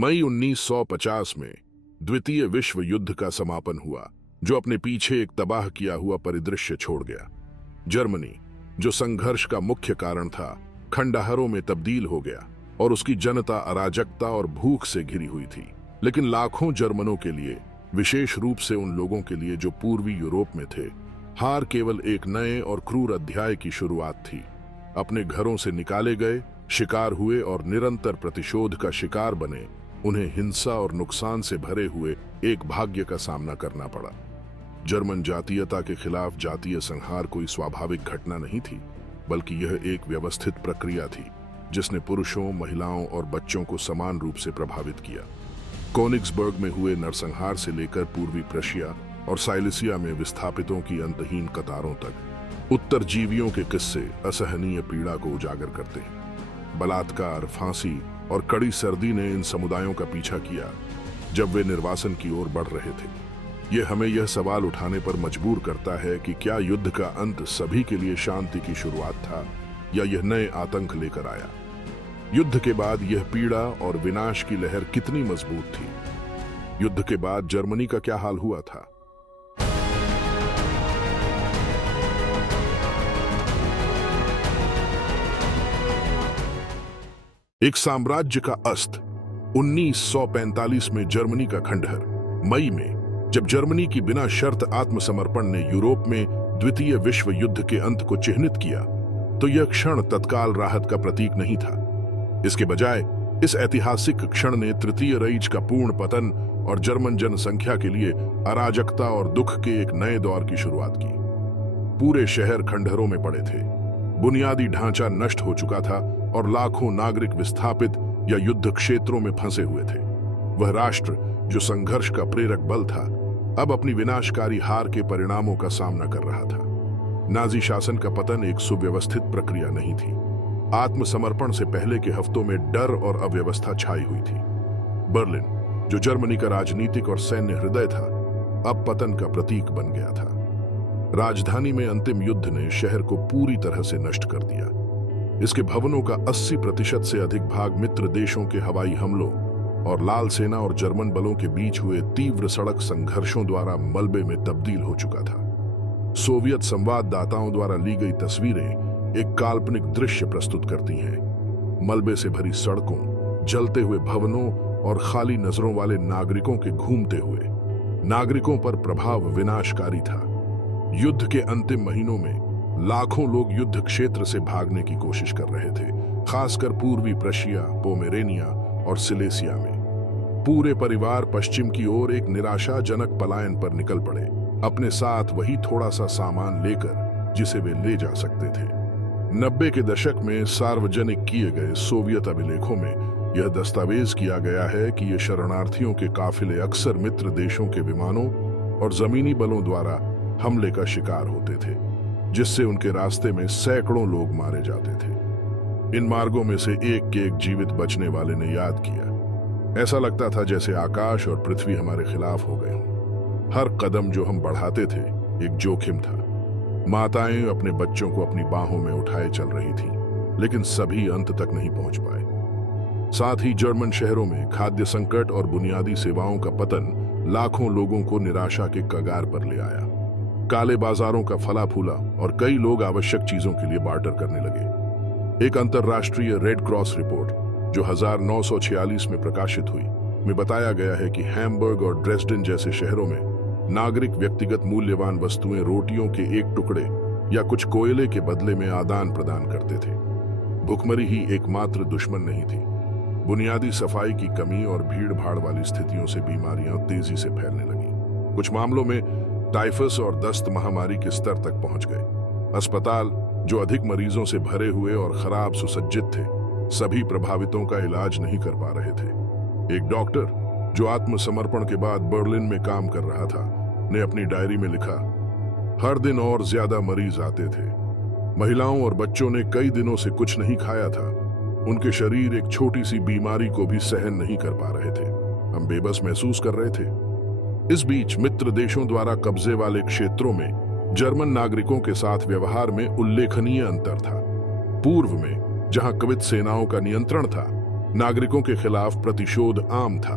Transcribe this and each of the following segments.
मई 1950 में द्वितीय विश्व युद्ध का समापन हुआ, जो अपने पीछे एक तबाह किया हुआ परिदृश्य छोड़ गया। जर्मनी, जो संघर्ष का मुख्य कारण था, खंडहरों में तब्दील हो गया और उसकी जनता अराजकता और भूख से घिरी हुई थी। लेकिन लाखों जर्मनों के लिए, विशेष रूप से उन लोगों के लिए जो पूर्वी यूरोप में थे, हार केवल एक नए और क्रूर अध्याय की शुरुआत थी। अपने घरों से निकाले गए, शिकार हुए और निरंतर प्रतिशोध का शिकार बने, उन्हें हिंसा और नुकसान से भरे हुए एक भाग्य का सामना करना पड़ा। जर्मन जातीयता के खिलाफ जातीय संहार कोई स्वाभाविक घटना नहीं थी, बल्कि यह एक व्यवस्थित प्रक्रिया थी जिसने पुरुषों, महिलाओं और बच्चों को समान रूप से प्रभावित किया। कोनिग्सबर्ग में हुए नरसंहार से लेकर पूर्वी प्रशिया और साइलिसिया में विस्थापितों की अंतहीन कतारों तक, उत्तरजीवियों के किस्से असहनीय पीड़ा को उजागर करते हैं। बलात्कार, फांसी और कड़ी सर्दी ने इन समुदायों का पीछा किया जब वे निर्वासन की ओर बढ़ रहे थे। यह हमें यह सवाल उठाने पर मजबूर करता है कि क्या युद्ध का अंत सभी के लिए शांति की शुरुआत था, या यह नए आतंक लेकर आया। युद्ध के बाद यह पीड़ा और विनाश की लहर कितनी मजबूत थी। युद्ध के बाद जर्मनी का क्या हाल हुआ था। एक साम्राज्य का अस्त। 1945 में जर्मनी का खंडहर। मई में जब जर्मनी की बिना शर्त आत्मसमर्पण ने यूरोप में द्वितीय विश्व युद्ध के अंत को चिह्नित किया, तो यह क्षण तत्काल राहत का प्रतीक नहीं था। इसके बजाय इस ऐतिहासिक क्षण ने तृतीय राइच का पूर्ण पतन और जर्मन जनसंख्या के लिए अराजकता और दुख के एक नए दौर की शुरुआत की। पूरे शहर खंडहरों में पड़े थे, बुनियादी ढांचा नष्ट हो चुका था और लाखों नागरिक विस्थापित या युद्ध क्षेत्रों में फंसे हुए थे। वह राष्ट्र जो संघर्ष का प्रेरक बल था, अब अपनी विनाशकारी हार के परिणामों का सामना कर रहा था। नाजी शासन का पतन एक सुव्यवस्थित प्रक्रिया नहीं थी। आत्मसमर्पण से पहले के हफ्तों में डर और अव्यवस्था छाई हुई थी। बर्लिन, जो जर्मनी का राजनीतिक और सैन्य हृदय था, अब पतन का प्रतीक बन गया था। राजधानी में अंतिम युद्ध ने शहर को पूरी तरह से नष्ट कर दिया। इसके भवनों का 80% से अधिक भाग मित्र देशों के हवाई हमलों और लाल सेना और जर्मन बलों के बीच हुए तीव्र सड़क संघर्षों द्वारा मलबे में तब्दील हो चुका था। सोवियत संवाददाताओं द्वारा ली गई तस्वीरें एक काल्पनिक दृश्य प्रस्तुत करती हैं। मलबे से भरी सड़कों, जलते हुए भवनों और खाली नजरों वाले नागरिकों के घूमते हुए। नागरिकों पर प्रभाव विनाशकारी था। युद्ध के अंतिम महीनों में लाखों लोग युद्ध क्षेत्र से भागने की कोशिश कर रहे थे, खासकर पूर्वी प्रशिया, पोमेरेनिया और सिलेसिया में। पूरे परिवार पश्चिम की ओर एक निराशाजनक पलायन पर निकल पड़े, अपने साथ वही थोड़ा सा सामान लेकर जिसे वे ले जा सकते थे। 90 के दशक में सार्वजनिक किए गए सोवियत अभिलेखों में यह दस्तावेज किया गया है कि ये शरणार्थियों के काफिले अक्सर मित्र देशों के विमानों और जमीनी बलों द्वारा हमले का शिकार होते थे, जिससे उनके रास्ते में सैकड़ों लोग मारे जाते थे। इन मार्गों में से एक के एक जीवित बचने वाले ने याद किया, ऐसा लगता था जैसे आकाश और पृथ्वी हमारे खिलाफ हो गए हों। हर कदम जो हम बढ़ाते थे एक जोखिम था। माताएं अपने बच्चों को अपनी बाहों में उठाए चल रही थीं, लेकिन सभी अंत तक नहीं पहुंच पाए। साथ ही जर्मन शहरों में खाद्य संकट और बुनियादी सेवाओं का पतन लाखों लोगों को निराशा के कगार पर ले आया। काले बाजारों का फला फूला और कई लोग आवश्यक चीजों के लिए बार्टर करने लगे। एक अंतर्राष्ट्रीय रेड क्रॉस रिपोर्ट जो 1946 में प्रकाशित हुई, में बताया गया है कि हैम्बर्ग और ड्रेसडन जैसे शहरों में नागरिक व्यक्तिगत मूल्यवान वस्तुएं रोटियों के एक टुकड़े या कुछ कोयले के बदले में आदान प्रदान करते थे। भुखमरी ही एकमात्र दुश्मन नहीं थी। बुनियादी सफाई की कमी और भीड़ भाड़ वाली स्थितियों से बीमारियां तेजी से फैलने लगी। कुछ मामलों में टाइफस और दस्त महामारी के स्तर तक पहुंच गए। अस्पताल, जो अधिक मरीजों से भरे हुए और खराब सुसज्जित थे, सभी प्रभावितों का इलाज नहीं कर पा रहे थे। एक डॉक्टर, जो आत्मसमर्पण के बाद बर्लिन में काम कर रहा था, ने अपनी डायरी में लिखा, हर दिन और ज्यादा मरीज आते थे। महिलाओं और बच्चों ने कई दिनों से कुछ नहीं खाया था। उनके शरीर एक छोटी सी बीमारी को भी सहन नहीं कर पा रहे थे। हम बेबस महसूस कर रहे थे। इस बीच मित्र देशों द्वारा कब्जे वाले क्षेत्रों में जर्मन नागरिकों के साथ व्यवहार में उल्लेखनीय अंतर था। पूर्व में, जहां कवित सेनाओं का नियंत्रण था, नागरिकों के खिलाफ प्रतिशोध आम था।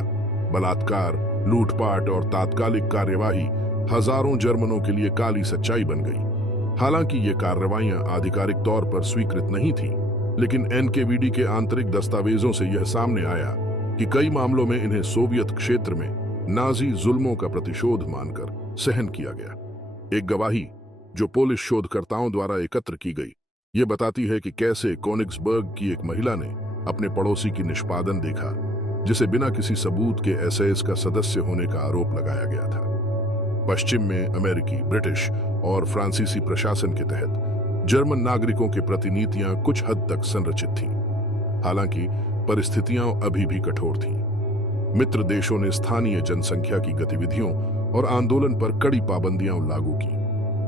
बलात्कार, लूटपाट और तात्कालिक कार्यवाही हजारों जर्मनों के लिए काली सच्चाई बन गई। हालांकि ये कार्रवाइयां आधिकारिक तौर पर स्वीकृत नहीं थीं, लेकिन एनकेवीडी के आंतरिक दस्तावेजों से यह सामने आया कि कई मामलों में इन्हें सोवियत क्षेत्र में नाजी जुल्मों का प्रतिशोध मानकर सहन किया गया। एक गवाही जो पोलिश शोधकर्ताओं द्वारा एकत्र की गई, ये बताती है कि कैसे कोनिग्सबर्ग की एक महिला ने अपने पड़ोसी की निष्पादन देखा, जिसे बिना किसी सबूत के एसएस का सदस्य होने का आरोप लगाया गया था। पश्चिम में अमेरिकी, ब्रिटिश और फ्रांसीसी प्रशासन के तहत जर्मन नागरिकों के प्रतिनीतियां कुछ हद तक संरचित थीं। हालांकि परिस्थितियां अभी भी कठोर थीं। मित्र देशों ने स्थानीय जनसंख्या की गतिविधियों और आंदोलन पर कड़ी पाबंदियां लागू की,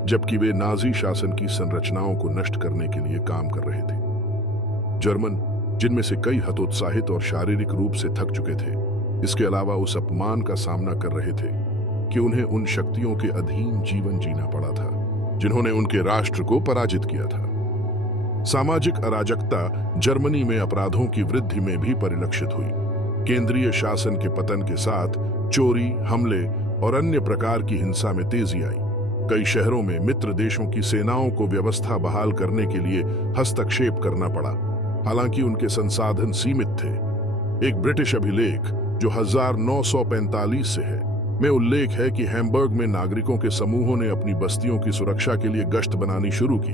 जबकि वे नाजी शासन की संरचनाओं को नष्ट करने के लिए काम कर रहे थे। जर्मन, जिनमें से कई हतोत्साहित और शारीरिक रूप से थक चुके थे, इसके अलावा उस अपमान का सामना कर रहे थे कि उन्हें उन शक्तियों के अधीन जीवन जीना पड़ा था जिन्होंने उनके राष्ट्र को पराजित किया था। सामाजिक अराजकता जर्मनी में अपराधों की वृद्धि में भी परिलक्षित हुई। केंद्रीय शासन के पतन के साथ चोरी, हमले और अन्य प्रकार की हिंसा में तेजी आई। कई शहरों में मित्र देशों की सेनाओं को व्यवस्था बहाल करने के लिए हस्तक्षेप करना पड़ा, हालांकि उनके संसाधन सीमित थे। एक ब्रिटिश अभिलेख जो 1945 से है में उल्लेख है कि हैम्बर्ग में नागरिकों के समूहों ने अपनी बस्तियों की सुरक्षा के लिए गश्त बनानी शुरू की।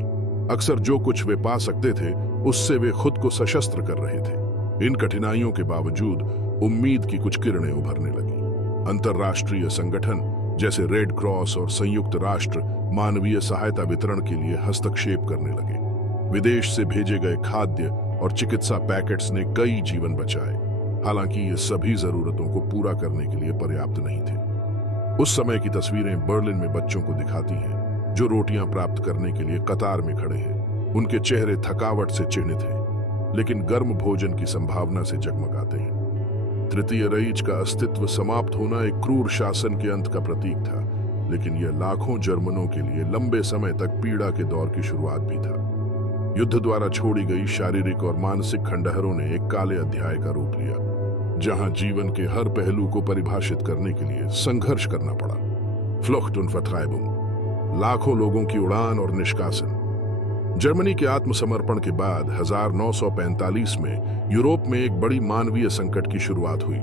अक्सर जो कुछ वे पा सकते थे उससे वे खुद को सशस्त्र कर रहे थे। इन कठिनाइयों के बावजूद उम्मीद की कुछ किरणें उभरने लगी। अंतर्राष्ट्रीय संगठन जैसे रेड क्रॉस और संयुक्त राष्ट्र मानवीय सहायता वितरण के लिए हस्तक्षेप करने लगे। विदेश से भेजे गए खाद्य और चिकित्सा पैकेट्स ने कई जीवन बचाए, हालांकि ये सभी जरूरतों को पूरा करने के लिए पर्याप्त नहीं थे। उस समय की तस्वीरें बर्लिन में बच्चों को दिखाती हैं जो रोटियां प्राप्त करने के लिए कतार में खड़े हैं। उनके चेहरे थकावट से चिन्हित हैं, लेकिन गर्म भोजन की संभावना से जगमगाते हैं। तृतीय राइच का अस्तित्व समाप्त होना एक क्रूर शासन के अंत का प्रतीक था, लेकिन यह लाखों जर्मनों के लिए लंबे समय तक पीड़ा के दौर की शुरुआत भी था। युद्ध द्वारा छोड़ी गई शारीरिक और मानसिक खंडहरों ने एक काले अध्याय का रूप लिया, जहां जीवन के हर पहलू को परिभाषित करने के लिए संघर्ष करना पड़ा। फ्लुख्ट und Vertreibung, लाखों लोगों की उड़ान और निष्कासन। जर्मनी के आत्मसमर्पण के बाद 1945 में यूरोप में एक बड़ी मानवीय संकट की शुरुआत हुई।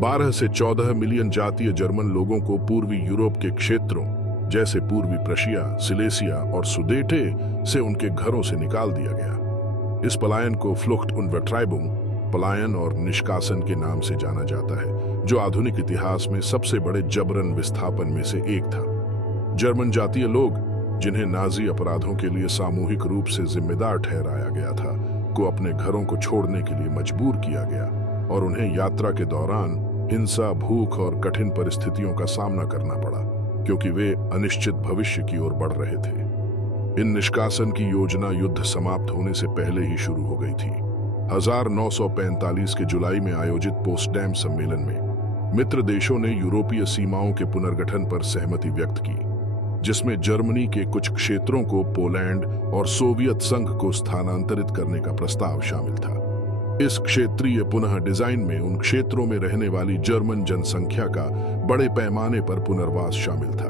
12 से 14 मिलियन जातीय जर्मन लोगों को पूर्वी यूरोप के क्षेत्रों जैसे पूर्वी प्रशिया, सिलेसिया और सुदेटे से उनके घरों से निकाल दिया गया। इस पलायन को फ्लुख्ट und Vertreibung, पलायन और निष्कासन के नाम से जाना जाता है, जो आधुनिक इतिहास में सबसे बड़े जबरन विस्थापन में से एक था। जर्मन जातीय लोग, जिन्हें नाजी अपराधों के लिए सामूहिक रूप से जिम्मेदार ठहराया गया था, को अपने घरों को छोड़ने के लिए मजबूर किया गया और उन्हें यात्रा के दौरान हिंसा, भूख और कठिन परिस्थितियों का सामना करना पड़ा, क्योंकि वे अनिश्चित भविष्य की ओर बढ़ रहे थे। इन निष्कासन की योजना युद्ध समाप्त होने से पहले ही शुरू हो गई थी। 1945 के जुलाई में आयोजित पोस्टडैम सम्मेलन में मित्र देशों ने यूरोपीय सीमाओं के पुनर्गठन पर सहमति व्यक्त की, जिसमें जर्मनी के कुछ क्षेत्रों को पोलैंड और सोवियत संघ को स्थानांतरित करने का प्रस्ताव शामिल था। इस क्षेत्रीय पुनः डिजाइन में उन क्षेत्रों में रहने वाली जर्मन जनसंख्या का बड़े पैमाने पर पुनर्वास शामिल था।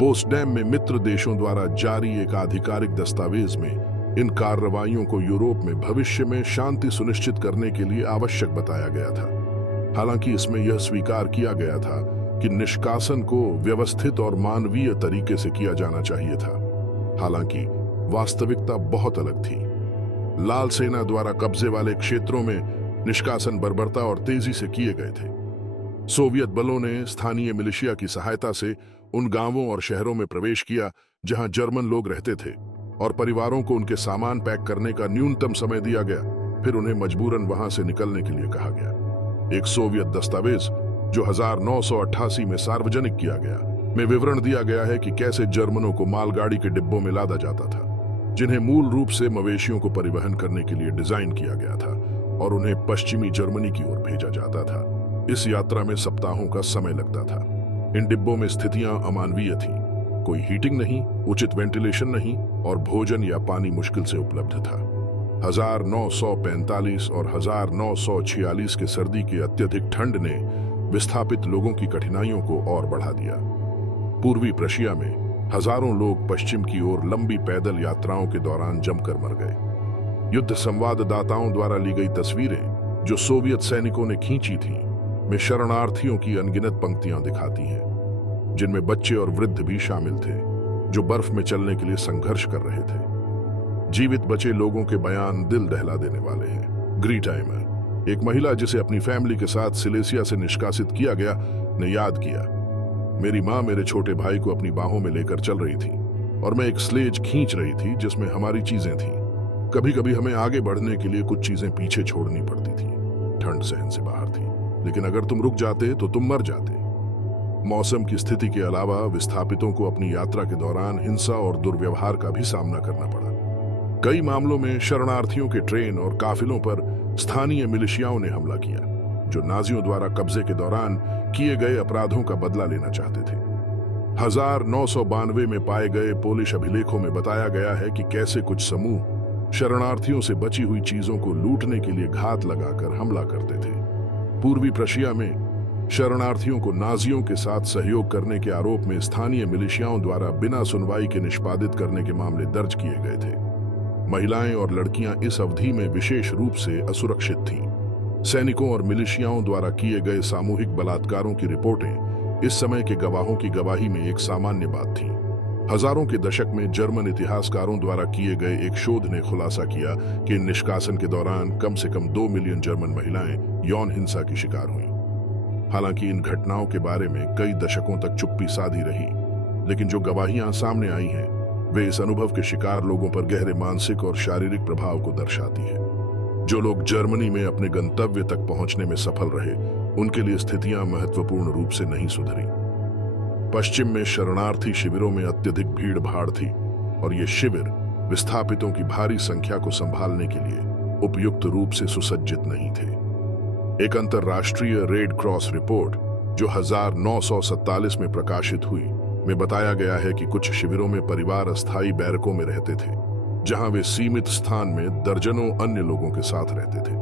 पोस्टडैम में मित्र देशों द्वारा जारी एक आधिकारिक दस्तावेज में इन कार्रवाइयों को यूरोप में भविष्य में शांति सुनिश्चित करने के लिए आवश्यक बताया गया था। हालांकि इसमें यह स्वीकार किया गया था कि निष्कासन को व्यवस्थित और मानवीय तरीके से किया जाना चाहिए था। हालांकि वास्तविकता बहुत अलग थी। लाल सेना द्वारा कब्जे वाले क्षेत्रों में निष्कासन बर्बरता और तेजी से किए गए थे। सोवियत बलों ने स्थानीय मिलिशिया की सहायता से उन गांवों और शहरों में प्रवेश किया जहां जर्मन लोग रहते थे, और परिवारों को उनके सामान पैक करने का न्यूनतम समय दिया गया। फिर उन्हें मजबूरन वहां से निकलने के लिए कहा गया। एक सोवियत दस्तावेज जो 1988 में सार्वजनिक किया गया, में विवरण दिया गया है कि कैसे जर्मनों को मालगाड़ी के डिब्बों में लादा जाता था, जिन्हें मूल रूप से मवेशियों को परिवहन करने के लिए डिजाइन किया गया था, और उन्हें पश्चिमी जर्मनी की ओर भेजा जाता था। इस यात्रा में सप्ताहों का समय लगता था। इन डिब्बों में स्थितियां अमानवीय थीं। कोई हीटिंग नहीं, उचित वेंटिलेशन नहीं, और भोजन या पानी मुश्किल से उपलब्ध था। 1945 और 1946 के सर्दी की अत्यधिक ठंड ने विस्थापित लोगों की कठिनाइयों को और बढ़ा दिया। पूर्वी प्रशिया में हजारों लोग पश्चिम की ओर लंबी पैदल यात्राओं के दौरान जमकर मर गए। युद्ध संवाददाताओं द्वारा ली गई तस्वीरें जो सोवियत सैनिकों ने खींची थीं, में शरणार्थियों की अनगिनत पंक्तियां दिखाती हैं, जिनमें बच्चे और वृद्ध भी शामिल थे, जो बर्फ में चलने के लिए संघर्ष कर रहे थे। जीवित बचे लोगों के बयान दिल दहला देने वाले हैं। ग्रीटाइमर, एक महिला जिसे अपनी फैमिली के साथ सिलेसिया से निष्कासित किया गया, ने याद किया, मेरी माँ मेरे छोटे भाई को अपनी बाहों में लेकर चल रही थी और मैं एक स्लेज खींच रही थी जिसमें हमारी चीजें थीं। कभी कभी हमें आगे बढ़ने के लिए कुछ चीजें पीछे छोड़नी पड़ती थी। ठंड सहन से बाहर थी, लेकिन अगर तुम रुक जाते तो तुम मर जाते। मौसम की स्थिति के अलावा विस्थापितों को अपनी यात्रा के दौरान हिंसा और दुर्व्यवहार का भी सामना करना पड़ा। कई मामलों में शरणार्थियों के ट्रेन और काफिलों पर स्थानीय मिलिशियाओं ने हमला किया, जो नाजियों द्वारा कब्जे के दौरान किए गए अपराधों का बदला लेना चाहते थे। 1992 में पाए गए पोलिश अभिलेखों में बताया गया है कि कैसे कुछ समूह शरणार्थियों से बची हुई चीजों को लूटने के लिए घात लगाकर हमला करते थे। पूर्वी प्रशिया में शरणार्थियों को नाजियों के साथ सहयोग करने के आरोप में स्थानीय मिलिशियाओं द्वारा बिना सुनवाई के निष्पादित करने के मामले दर्ज किए गए थे। महिलाएं और लड़कियां इस अवधि में विशेष रूप से असुरक्षित थीं। सैनिकों और मिलिशियाओं द्वारा किए गए सामूहिक बलात्कारों की रिपोर्टें इस समय के गवाहों की गवाही में एक सामान्य बात थीं। हजारों के दशक में जर्मन इतिहासकारों द्वारा किए गए एक शोध ने खुलासा किया कि इन निष्कासन के दौरान कम से कम 2 मिलियन जर्मन महिलाएं यौन हिंसा की शिकार हुईं। हालांकि इन घटनाओं के बारे में कई दशकों तक चुप्पी साधी रही, लेकिन जो गवाहियां सामने आई हैं वे इस अनुभव के शिकार लोगों पर गहरे मानसिक और शारीरिक प्रभाव को दर्शाती हैं। जो लोग जर्मनी में अपने गंतव्य तक पहुंचने में सफल रहे, उनके लिए स्थितियां महत्वपूर्ण रूप से नहीं सुधरी। पश्चिम में शरणार्थी शिविरों में अत्यधिक भीड़ भाड़ थी और ये शिविर विस्थापितों की भारी संख्या को संभालने के लिए उपयुक्त रूप से सुसज्जित नहीं थे। एक अंतर्राष्ट्रीय रेड क्रॉस रिपोर्ट जो 1947 में प्रकाशित हुई में बताया गया है कि कुछ शिविरों में परिवार अस्थायी बैरकों में रहते थे, जहां वे सीमित स्थान में दर्जनों अन्य लोगों के साथ रहते थे।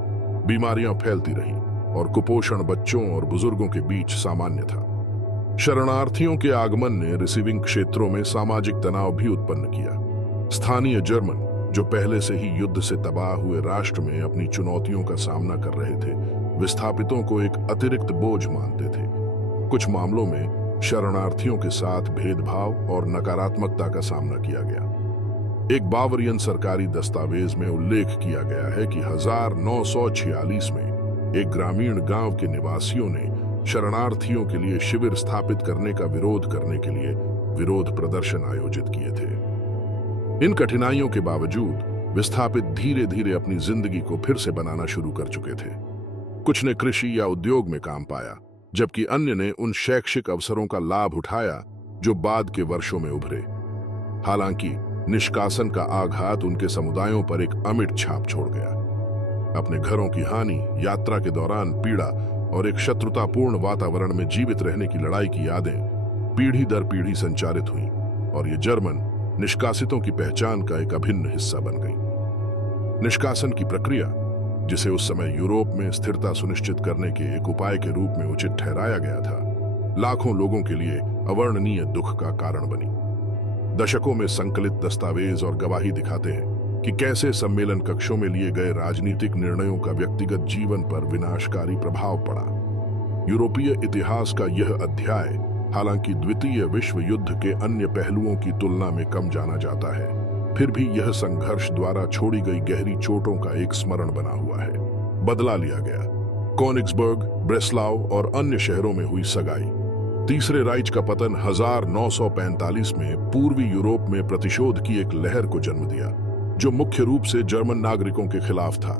बीमारियां फैलती रहीं और कुपोषण बच्चों और बुजुर्गों के बीच सामान्य था। शरणार्थियों के आगमन ने रिसीविंग क्षेत्रों में सामाजिक तनाव भी उत्पन्न किया। स्थानीय जर्मन, जो पहले से ही युद्ध से तबाह हुए राष्ट्र में अपनी चुनौतियों का सामना कर रहे थे, विस्थापितों को एक अतिरिक्त बोझ मानते थे। कुछ मामलों में शरणार्थियों के साथ भेदभाव और नकारात्मकता का सामना किया गया। एक बावरियन सरकारी दस्तावेज में उल्लेख किया गया है कि 1946 में एक ग्रामीण गांव के निवासियों ने शरणार्थियों के लिए शिविर स्थापित करने का विरोध करने के लिए विरोध प्रदर्शन आयोजित किए थे। इन कठिनाइयों के बावजूद विस्थापित धीरे धीरे अपनी जिंदगी को फिर से बनाना शुरू कर चुके थे। कुछ ने कृषि या उद्योग में काम पाया, जबकि अन्य ने उन शैक्षिक अवसरों का लाभ उठाया जो बाद के वर्षों में उभरे। हालांकि निष्कासन का आघात उनके समुदायों पर एक अमिट छाप छोड़ गया। अपने घरों की हानि, यात्रा के दौरान पीड़ा और एक शत्रुतापूर्ण वातावरण में जीवित रहने की लड़ाई की यादें पीढ़ी दर पीढ़ी संचारित हुईं और ये जर्मन निष्कासितों की पहचान का एक अभिन्न हिस्सा बन गई। निष्कासन की प्रक्रिया, जिसे उस समय यूरोप में स्थिरता सुनिश्चित करने के एक उपाय के रूप में उचित ठहराया गया था, लाखों लोगों के लिए अवर्णनीय दुख का कारण बनी। दशकों में संकलित दस्तावेज और गवाही दिखाते हैं कि कैसे सम्मेलन कक्षों में लिए गए राजनीतिक निर्णयों का व्यक्तिगत जीवन पर विनाशकारी प्रभाव पड़ा। यूरोपीय इतिहास का यह अध्याय हालांकि द्वितीय विश्व युद्ध के अन्य पहलुओं की तुलना में कम जाना जाता है, फिर भी यह संघर्ष द्वारा छोड़ी गई गहरी चोटों का एक स्मरण बना हुआ है। बदला लिया गया। कोनिग्सबर्ग, ब्रेस्लाव और अन्य शहरों में हुई सगाई। तीसरे राइच का पतन 1945 में पूर्वी यूरोप में प्रतिशोध की एक लहर को जन्म दिया, जो मुख्य रूप से जर्मन नागरिकों के खिलाफ था।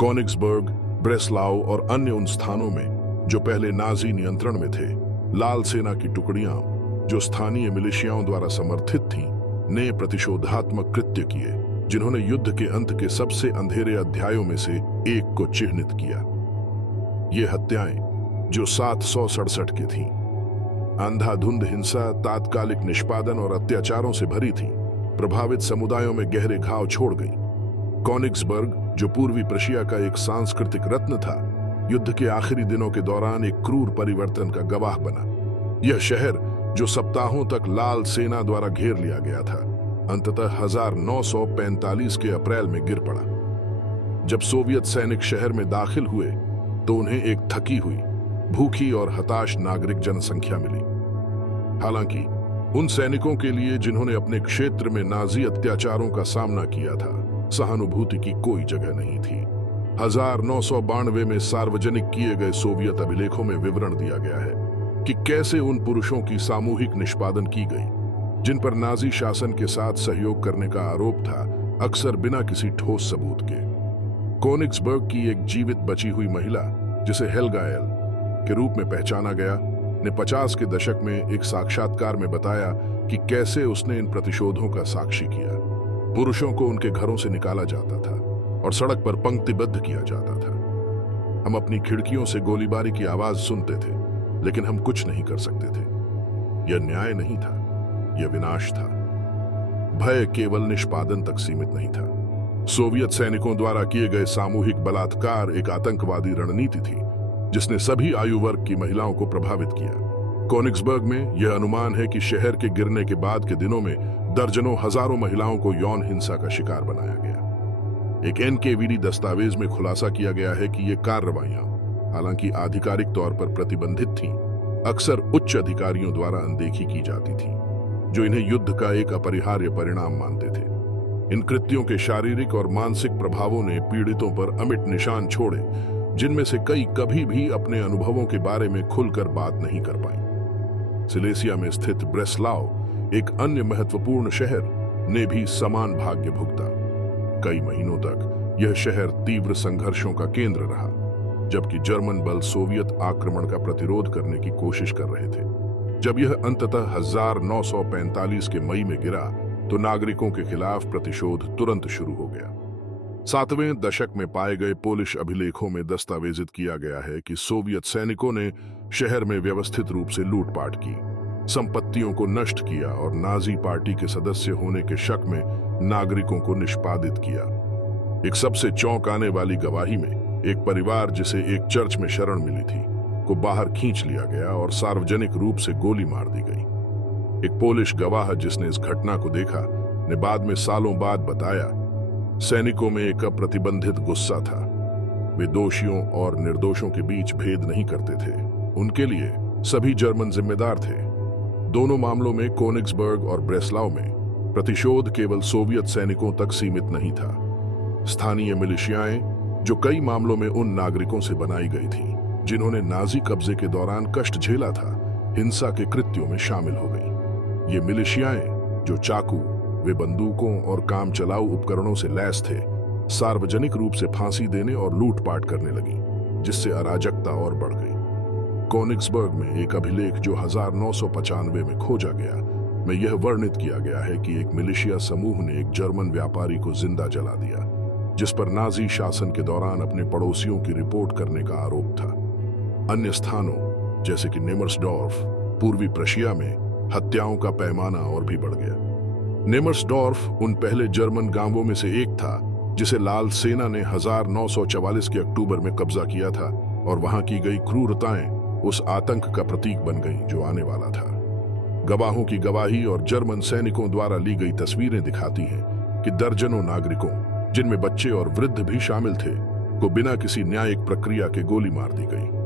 कोनिग्सबर्ग, ब्रेस्लाव और अन्य उन स्थानों में जो पहले नाजी नियंत्रण में थे, लाल सेना की टुकड़ियां जो स्थानीय मिलिशियाओं द्वारा समर्थित थीं, ने प्रतिशोधात्मक कृत्य किए, जिन्होंने युद्ध के अंत के सबसे अंधेरे अध्यायों में से एक को चिह्नित किया। ये हत्याएं, जो 767 की थीं, अंधाधुंध हिंसा, तात्कालिक निष्पादन और अत्याचारों से भरी थीं, प्रभावित समुदायों में गहरे घाव छोड़ गईं। कोनिग्सबर्ग, जो पूर्वी प्रशिया का एक सांस्कृतिक रत्न था, युद्ध के आखिरी दिनों के दौरान एक क्रूर परिवर्तन का गवाह बना। यह शहर, जो सप्ताहों तक लाल सेना द्वारा घेर लिया गया था, अंततः 1945 के अप्रैल में गिर पड़ा। जब सोवियत सैनिक शहर में दाखिल हुए तो उन्हें एक थकी हुई, भूखी और हताश नागरिक जनसंख्या मिली। हालांकि उन सैनिकों के लिए जिन्होंने अपने क्षेत्र में नाजी अत्याचारों का सामना किया था, सहानुभूति की कोई जगह नहीं थी। 1992 में सार्वजनिक किए गए सोवियत अभिलेखों में विवरण दिया गया है कि कैसे उन पुरुषों की सामूहिक निष्पादन की गई जिन पर नाजी शासन के साथ सहयोग करने का आरोप था, अक्सर बिना किसी ठोस सबूत के। कोनिग्सबर्ग की एक जीवित बची हुई महिला, जिसे हेल्गाएल के रूप में पहचाना गया, ने 50 के दशक में एक साक्षात्कार में बताया कि कैसे उसने इन प्रतिशोधों का साक्षी किया। पुरुषों को उनके घरों से निकाला जाता था और सड़क पर पंक्तिबद्ध किया जाता था। हम अपनी खिड़कियों से गोलीबारी की आवाज सुनते थे, लेकिन हम कुछ नहीं कर सकते थे। यह न्याय नहीं था, यह विनाश था। भय केवल निष्पादन तक सीमित नहीं था। सोवियत सैनिकों द्वारा किए गए सामूहिक बलात्कार एक आतंकवादी रणनीति थी जिसने सभी आयु वर्ग की महिलाओं को प्रभावित किया। कोनिग्सबर्ग में यह अनुमान है कि शहर के गिरने के बाद के दिनों में दर्जनों हजारों महिलाओं को यौन हिंसा का शिकार बनाया गया। एक एनकेवीडी दस्तावेज में खुलासा किया गया है कि ये कार्रवाइयां, हालांकि आधिकारिक तौर पर प्रतिबंधित थीं, अक्सर उच्च अधिकारियों द्वारा अनदेखी की जाती थी, जो इन्हें युद्ध का एक अपरिहार्य परिणाम मानते थे। इन कृत्यों के शारीरिक और मानसिक प्रभावों ने पीड़ितों पर अमिट निशान छोड़े, जिनमें से कई कभी भी अपने अनुभवों के बारे में खुलकर बात नहीं कर पाई। सिलेसिया में स्थित ब्रेस्लाव, एक अन्य महत्वपूर्ण शहर, ने भी समान भाग्य भुगता। कई महीनों तक यह शहर तीव्र संघर्षों का केंद्र रहा, जबकि जर्मन बल सोवियत आक्रमण का प्रतिरोध करने की कोशिश कर रहे थे। जब यह अंततः 1945 के मई में गिरा, तो नागरिकों के खिलाफ प्रतिशोध तुरंत शुरू हो गया। 7वें दशक में पाए गए पोलिश अभिलेखों में दस्तावेजित किया गया है कि सोवियत सैनिकों ने शहर में व्यवस्थित रूप से लूटपाट की, संपत्तियों को नष्ट किया और नाजी पार्टी के सदस्य होने के शक में नागरिकों को निष्पादित किया। एक सबसे चौंकाने वाली गवाही में एक परिवार, जिसे एक चर्च में शरण मिली थी, को बाहर खींच लिया गया और सार्वजनिक रूप से गोली मार दी गई। एक पोलिश गवाह जिसने इस घटना को देखा ने बाद में सालों बाद बताया, सैनिकों में एक अप्रतिबंधित गुस्सा था। वे दोषियों और निर्दोषों के बीच भेद नहीं करते थे। उनके लिए सभी जर्मन जिम्मेदार थे। दोनों मामलों में, कोनिग्सबर्ग और ब्रेस्लाव में, प्रतिशोध केवल सोवियत सैनिकों तक सीमित नहीं था। स्थानीय मिलिशियाएं, जो कई मामलों में उन नागरिकों से बनाई गई थी जिन्होंने नाजी कब्जे के दौरान कष्ट झेला था, हिंसा के कृत्यों में शामिल हो गई। ये मिलिशियाएं, जो चाकू, वे बंदूकों और काम चलाऊ उपकरणों से लैस थे, सार्वजनिक रूप से फांसी देने और लूटपाट करने लगी, जिससे अराजकता और बढ़ गई। कोनिग्सबर्ग में एक अभिलेख जो 1995 में खोजा गया, में यह वर्णित किया गया है कि एक मिलिशिया समूह ने एक जर्मन व्यापारी को जिंदा जला दिया, जिस पर नाजी शासन के दौरान अपने पड़ोसियों की रिपोर्ट करने का आरोप था। अन्य स्थानों, जैसे कि नेमर्सडॉर्फ, पूर्वी प्रशिया में, हत्याओं का पैमाना और भी बढ़ गया। नेमर्सडॉर्फ उन पहले जर्मन गांवों में से एक था जिसे लाल सेना ने 1944 के अक्टूबर में कब्जा किया था, और वहां की गई क्रूरताएं उस आतंक का प्रतीक बन गईं जो आने वाला था। गवाहों की गवाही और जर्मन सैनिकों द्वारा ली गई तस्वीरें दिखाती हैं कि दर्जनों नागरिकों, जिनमें बच्चे और वृद्ध भी शामिल थे, को बिना किसी न्यायिक प्रक्रिया के गोली मार दी गई।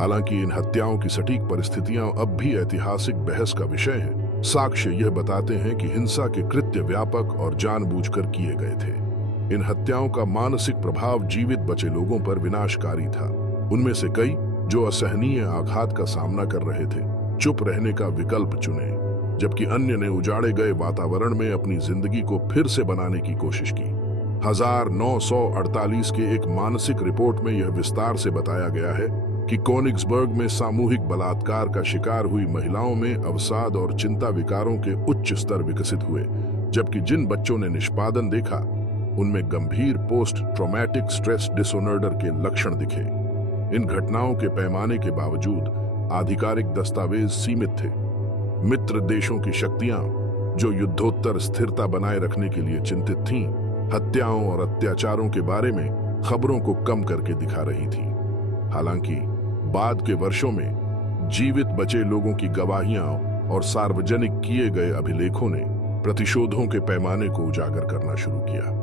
हालांकि इन हत्याओं की सटीक परिस्थितियां अब भी ऐतिहासिक बहस का विषय हैं। साक्ष्य यह बताते हैं कि हिंसा के कृत्य व्यापक और जानबूझकर किए गए थे। इन हत्याओं का मानसिक प्रभाव जीवित बचे लोगों पर विनाशकारी था। उनमें से कई, जो असहनीय आघात का सामना कर रहे थे, चुप रहने का विकल्प चुने, जबकि अन्य ने उजाड़े गए वातावरण में अपनी जिंदगी को फिर से बनाने की कोशिश की। 1948 के एक मानसिक रिपोर्ट में यह विस्तार से बताया गया है कि कोनिग्सबर्ग में सामूहिक बलात्कार का शिकार हुई महिलाओं में अवसाद और चिंता विकारों के उच्च स्तर विकसित हुए, जबकि जिन बच्चों ने निष्पादन देखा, उनमें गंभीर पोस्ट ट्रॉमेटिक स्ट्रेस डिसऑर्डर के लक्षण दिखे। इन घटनाओं के पैमाने के बावजूद आधिकारिक दस्तावेज सीमित थे। मित्र देशों की शक्तियां, जो युद्धोत्तर स्थिरता बनाए रखने के लिए चिंतित थीं, हत्याओं और अत्याचारों के बारे में खबरों को कम करके दिखा रही थी। हालांकि बाद के वर्षों में जीवित बचे लोगों की गवाहियां और सार्वजनिक किए गए अभिलेखों ने प्रतिशोधों के पैमाने को उजागर करना शुरू किया।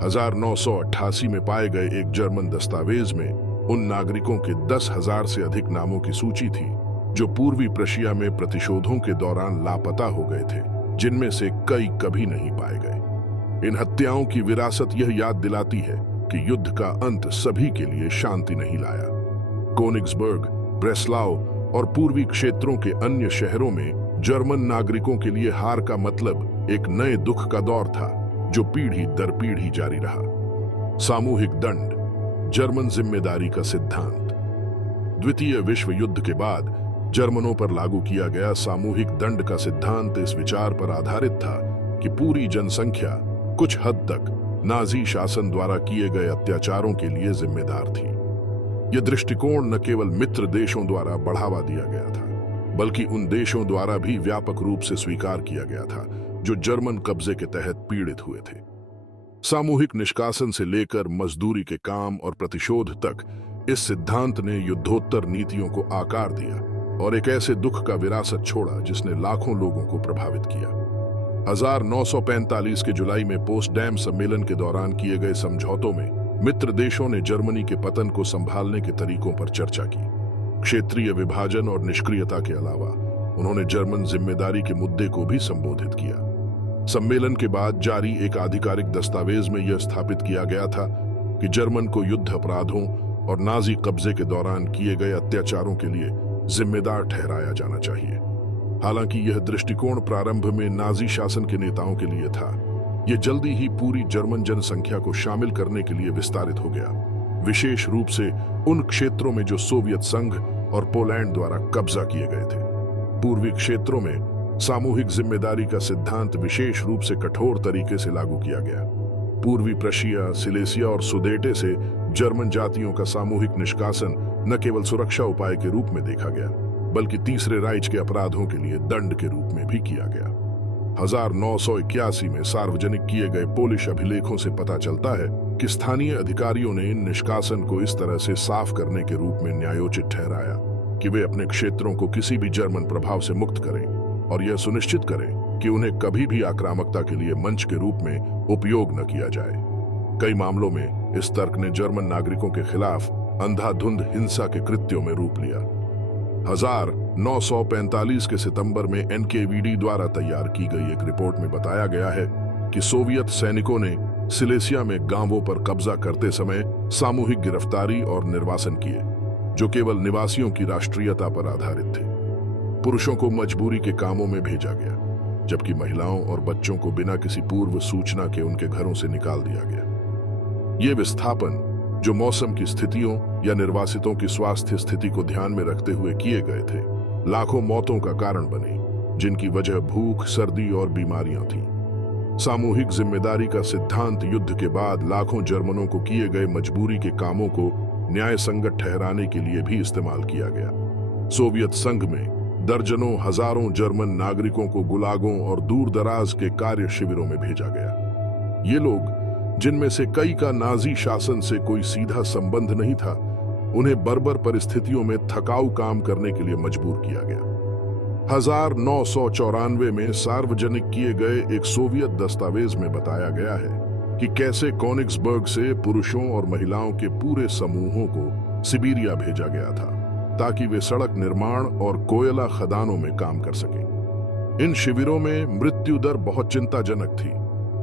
1988 में पाए गए एक जर्मन दस्तावेज में उन नागरिकों के 10,000 से अधिक नामों की सूची थी जो पूर्वी प्रशिया में प्रतिशोधों के दौरान लापता हो गए थे, जिनमें से कई कभी नहीं पाए गए। इन हत्याओं की विरासत यह याद दिलाती है कि युद्ध का अंत सभी के लिए शांति नहीं लाया। कोनिग्सबर्ग, ब्रेस्लाव और पूर्वी क्षेत्रों के अन्य शहरों में जर्मन नागरिकों के लिए हार का मतलब एक नए दुख का दौर था जो पीढ़ी दर पीढ़ी जारी रहा। सामूहिक दंड, जर्मन जिम्मेदारी का सिद्धांत। द्वितीय विश्व युद्ध के बाद जर्मनों पर लागू किया गया सामूहिक दंड का सिद्धांत इस विचार पर आधारित था कि पूरी जनसंख्या कुछ हद तक नाजी शासन द्वारा किए गए अत्याचारों के लिए जिम्मेदार थी। यह दृष्टिकोण न केवल मित्र देशों द्वारा बढ़ावा दिया गया था, बल्कि उन देशों द्वारा भी व्यापक रूप से स्वीकार किया गया था जो जर्मन कब्जे के तहत पीड़ित हुए थे। सामूहिक निष्कासन से लेकर मजदूरी के काम और प्रतिशोध तक इस सिद्धांत ने युद्धोत्तर नीतियों को आकार दिया और एक ऐसे दुख का विरासत छोड़ा जिसने लाखों लोगों को प्रभावित किया। 1945 के जुलाई में पोस्टडैम सम्मेलन के दौरान किए गए समझौतों में मित्र देशों ने जर्मनी के पतन को संभालने के तरीकों पर चर्चा की। क्षेत्रीय विभाजन और निष्क्रियता के अलावा उन्होंने जर्मन जिम्मेदारी के मुद्दे को भी संबोधित किया। सम्मेलन के बाद जारी एक आधिकारिक दस्तावेज में यह स्थापित किया गया था कि जर्मन को युद्ध अपराधों और नाजी कब्जे के दौरान किए गए अत्याचारों के लिए जिम्मेदार ठहराया जाना चाहिए। हालांकि यह दृष्टिकोण प्रारंभ में नाजी शासन के नेताओं के लिए था, यह जल्दी ही पूरी जर्मन जनसंख्या को शामिल करने के लिए विस्तारित हो गया, विशेष रूप से उन क्षेत्रों में जो सोवियत संघ और पोलैंड द्वारा कब्जा किए गए थे। पूर्वी क्षेत्रों में सामूहिक जिम्मेदारी का सिद्धांत विशेष रूप से कठोर तरीके से लागू किया गया। पूर्वी प्रशिया, सिलेसिया और सुदेटे से जर्मन जातियों का सामूहिक निष्कासन न केवल सुरक्षा उपाय के रूप में देखा गया, बल्कि तीसरे राइच के अपराधों के लिए दंड के रूप में भी किया गया। 1981 में सार्वजनिक किए गए पोलिश अभिलेखों से पता चलता है कि स्थानीय अधिकारियों ने इन निष्कासन को इस तरह से साफ करने के रूप में न्यायोचित ठहराया कि वे अपने क्षेत्रों को किसी भी जर्मन प्रभाव से मुक्त करें और यह सुनिश्चित करें कि उन्हें कभी भी आक्रामकता के लिए मंच के रूप में उपयोग न किया जाए। कई मामलों में इस तर्क ने जर्मन नागरिकों के खिलाफ अंधाधुंध हिंसा के कृत्यों में रूप लिया। 1945 के सितंबर में एनकेवीडी द्वारा तैयार की गई एक रिपोर्ट में बताया गया है कि सोवियत सैनिकों ने सिलेसिया में गांवों पर कब्जा करते समय सामूहिक गिरफ्तारी और निर्वासन किए, जो केवल निवासियों की राष्ट्रीयता पर आधारित थे। पुरुषों को मजबूरी के कामों में भेजा गया, जबकि महिलाओं और बच्चों को बिना किसी पूर्व सूचना के उनके घरों से निकाल दिया गया। ये विस्थापन, जो मौसम की स्थितियों या निर्वासितों की स्वास्थ्य स्थिति को ध्यान में रखते हुए किए गए थे, लाखों मौतों का कारण बने, जिनकी वजह भूख, सर्दी और बीमारियां थीं। सामूहिक जिम्मेदारी का सिद्धांत युद्ध के बाद लाखों जर्मनों को किए गए मजबूरी के कामों को न्याय संगत ठहराने के लिए भी इस्तेमाल किया गया। सोवियत संघ में दर्जनों हजारों जर्मन नागरिकों को गुलागों और दूर दराज के कार्य शिविरों में भेजा गया। ये लोग, जिनमें से कई का नाजी शासन से कोई सीधा संबंध नहीं था, उन्हें बर्बर परिस्थितियों में थकाऊ काम करने के लिए मजबूर किया गया। 1994 में सार्वजनिक किए गए एक सोवियत दस्तावेज में बताया गया है कि कैसे कोनिग्सबर्ग से पुरुषों और महिलाओं के पूरे समूहों को सिबेरिया भेजा गया था ताकि वे सड़क निर्माण और कोयला खदानों में काम कर सकें। इन शिविरों में मृत्यु दर बहुत चिंताजनक थी।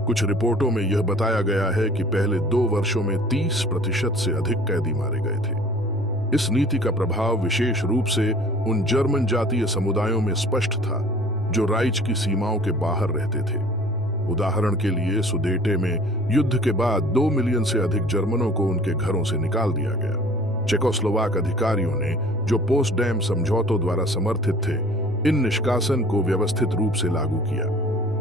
कुछ रिपोर्टों में यह बताया गया है कि पहले 2 वर्षों में 30% से अधिक कैदी मारे गए थे। इस नीति का प्रभाव विशेष रूप से उन जर्मन जातीय समुदायों में स्पष्ट था जो राइच की सीमाओं के बाहर रहते थे। उदाहरण के लिए सुदेटे में युद्ध के बाद 2 मिलियन से अधिक जर्मनों को उनके घरों से निकाल दिया गया। चेकोस्लोवाक अधिकारियों ने, जो पोस्टडैम समझौतों द्वारा समर्थित थे, इन निष्कासन को व्यवस्थित रूप से लागू किया।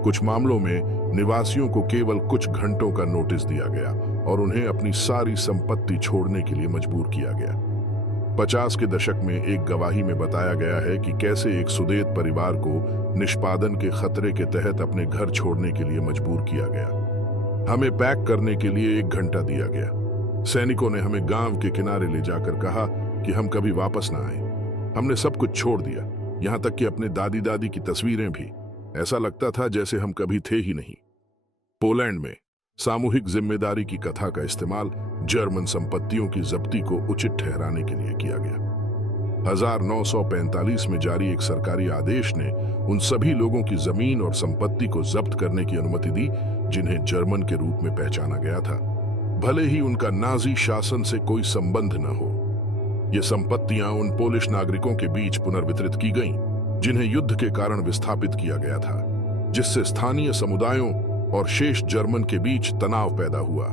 कुछ मामलों में निवासियों को केवल कुछ घंटों का नोटिस दिया गया और उन्हें अपनी सारी संपत्ति छोड़ने के लिए मजबूर किया गया। 50 के दशक में एक गवाही में बताया गया है कि कैसे एक सुदेत परिवार को निष्पादन के खतरे के तहत अपने घर छोड़ने के लिए मजबूर किया गया। हमें पैक करने के लिए 1 घंटा दिया गया। सैनिकों ने हमें गांव के किनारे ले जाकर कहा कि हम कभी वापस ना आए। हमने सब कुछ छोड़ दिया, यहां तक कि अपने दादी दादी की तस्वीरें भी। ऐसा लगता था जैसे हम कभी थे ही नहीं। पोलैंड में सामूहिक जिम्मेदारी की कथा का इस्तेमाल जर्मन संपत्तियों की जब्ती को उचित ठहराने के लिए किया गया। 1945 में जारी एक सरकारी आदेश ने उन सभी लोगों की जमीन और संपत्ति को जब्त करने की अनुमति दी जिन्हें जर्मन के रूप में पहचाना गया था, भले ही उनका नाजी शासन से कोई संबंध न हो। ये संपत्तियां उन पोलिश नागरिकों के बीच पुनर्वितरित की गईं, जिन्हें युद्ध के कारण विस्थापित किया गया था, जिससे स्थानीय समुदायों और शेष जर्मन के बीच तनाव पैदा हुआ।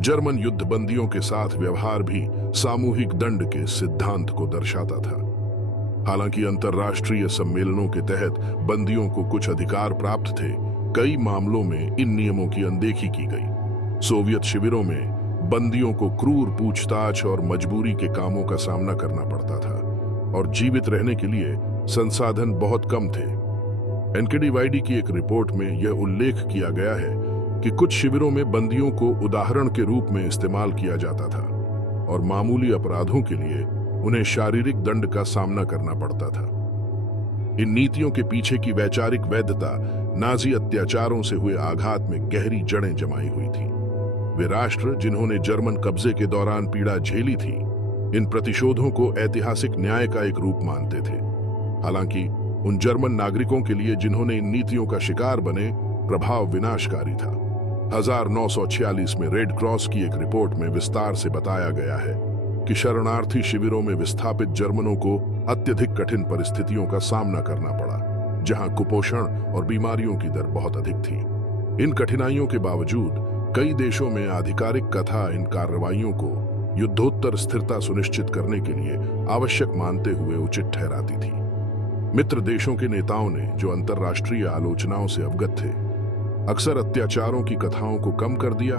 जर्मन युद्धबंदियों के साथ व्यवहार भी सामूहिक दंड के सिद्धांत को दर्शाता था। हालांकि अंतर्राष्ट्रीय सम्मेलनों के तहत बंदियों को कुछ अधिकार प्राप्त थे, कई मामलों में इन नियमों की अनदेखी की गई। सोवियत शिविरों में बंदियों को क्रूर पूछताछ और मजबूरी के कामों का सामना करना पड़ता था और जीवित रहने के लिए संसाधन बहुत कम थे। एनकेडीवाईडी की एक रिपोर्ट में यह उल्लेख किया गया है कि कुछ शिविरों में बंदियों को उदाहरण के रूप में इस्तेमाल किया जाता था और मामूली अपराधों के लिए उन्हें शारीरिक दंड का सामना करना पड़ता था। इन नीतियों के पीछे की वैचारिक वैधता नाजी अत्याचारों से हुए आघात में गहरी जड़ें जमाई हुई थी। वे राष्ट्र जिन्होंने जर्मन कब्जे के दौरान पीड़ा झेली थी, इन प्रतिशोधों को ऐतिहासिक न्याय का एक रूप मानते थे। हालांकि उन जर्मन नागरिकों के लिए जिन्होंने इन नीतियों का शिकार बने, प्रभाव विनाशकारी था। 1946 में रेड क्रॉस की एक रिपोर्ट में विस्तार से बताया गया है कि शरणार्थी शिविरों में विस्थापित जर्मनों को अत्यधिक कठिन परिस्थितियों का सामना करना पड़ा, जहां कुपोषण और बीमारियों की दर बहुत अधिक थी। इन कठिनाइयों के बावजूद कई देशों में आधिकारिक कथा इन कार्रवाइयों को युद्धोत्तर स्थिरता सुनिश्चित करने के लिए आवश्यक मानते हुए उचित ठहराती थी। मित्र देशों के नेताओं ने, जो अंतर्राष्ट्रीय आलोचनाओं से अवगत थे, अक्सर अत्याचारों की कथाओं को कम कर दिया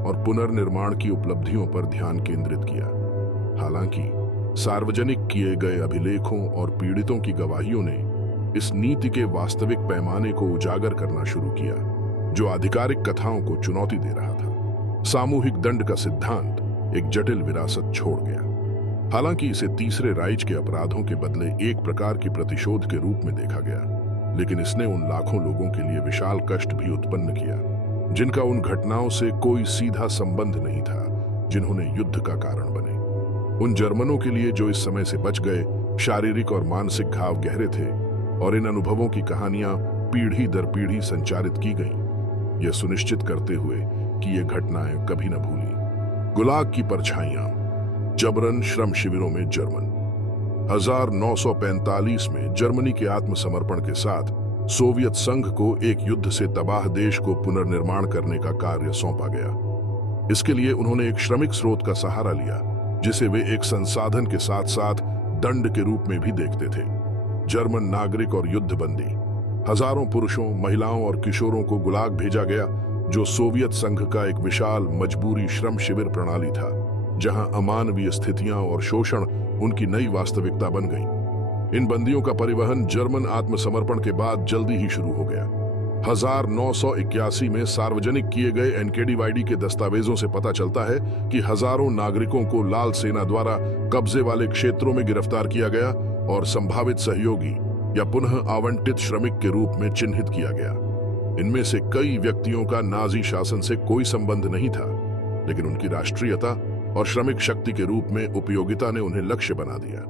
और पुनर्निर्माण की उपलब्धियों पर ध्यान केंद्रित किया। हालांकि सार्वजनिक किए गए अभिलेखों और पीड़ितों की गवाहियों ने इस नीति के वास्तविक पैमाने को उजागर करना शुरू किया, जो आधिकारिक कथाओं को चुनौती दे रहा था। सामूहिक दंड का सिद्धांत एक जटिल विरासत छोड़ गया। हालांकि इसे तीसरे राइच के अपराधों के बदले एक प्रकार की प्रतिशोध के रूप में देखा गया, लेकिन इसने उन लाखों लोगों के लिए विशाल कष्ट भी उत्पन्न किया, जिनका उन घटनाओं से कोई सीधा संबंध नहीं था, जिन्होंने युद्ध का कारण बने। उन जर्मनों के लिए जो इस समय से बच गए, शारीरिक और मानसिक घाव गहरे थे और इन अनुभवों की कहानियां पीढ़ी दर पीढ़ी संचारित की गईं, यह सुनिश्चित करते हुए कि ये घटनाएं कभी न भूली। गुलाग की परछाइयां, जबरन श्रम शिविरों में जर्मन। 1945 में जर्मनी के आत्मसमर्पण के साथ सोवियत संघ को एक युद्ध से तबाह देश को पुनर्निर्माण करने का कार्य सौंपा गया। इसके लिए उन्होंने एक श्रमिक स्रोत का सहारा लिया, जिसे वे एक संसाधन के साथ साथ दंड के रूप में भी देखते थे। जर्मन नागरिक और युद्धबंदी, हजारों पुरुषों, महिलाओं और किशोरों को गुलाग भेजा गया, जो सोवियत संघ का एक विशाल मजबूरी श्रम शिविर प्रणाली था, जहां अमानवीय स्थितियां और शोषण उनकी नई वास्तविकता बन गई। इन बंदियों का परिवहन जर्मन आत्मसमर्पण के बाद जल्दी ही शुरू हो गया। 1981 में सार्वजनिक किए गए एनकेडीवाईडी के दस्तावेजों से पता चलता है कि हजारों नागरिकों को लाल सेना द्वारा कब्जे वाले क्षेत्रों में गिरफ्तार किया गया और संभावित सहयोगी या पुनः आवंटित श्रमिक के रूप में चिन्हित किया गया। इनमें से कई व्यक्तियों का नाजी शासन से कोई संबंध नहीं था, लेकिन उनकी राष्ट्रीयता और श्रमिक शक्ति के रूप में उपयोगिता ने उन्हें लक्ष्य बना दिया।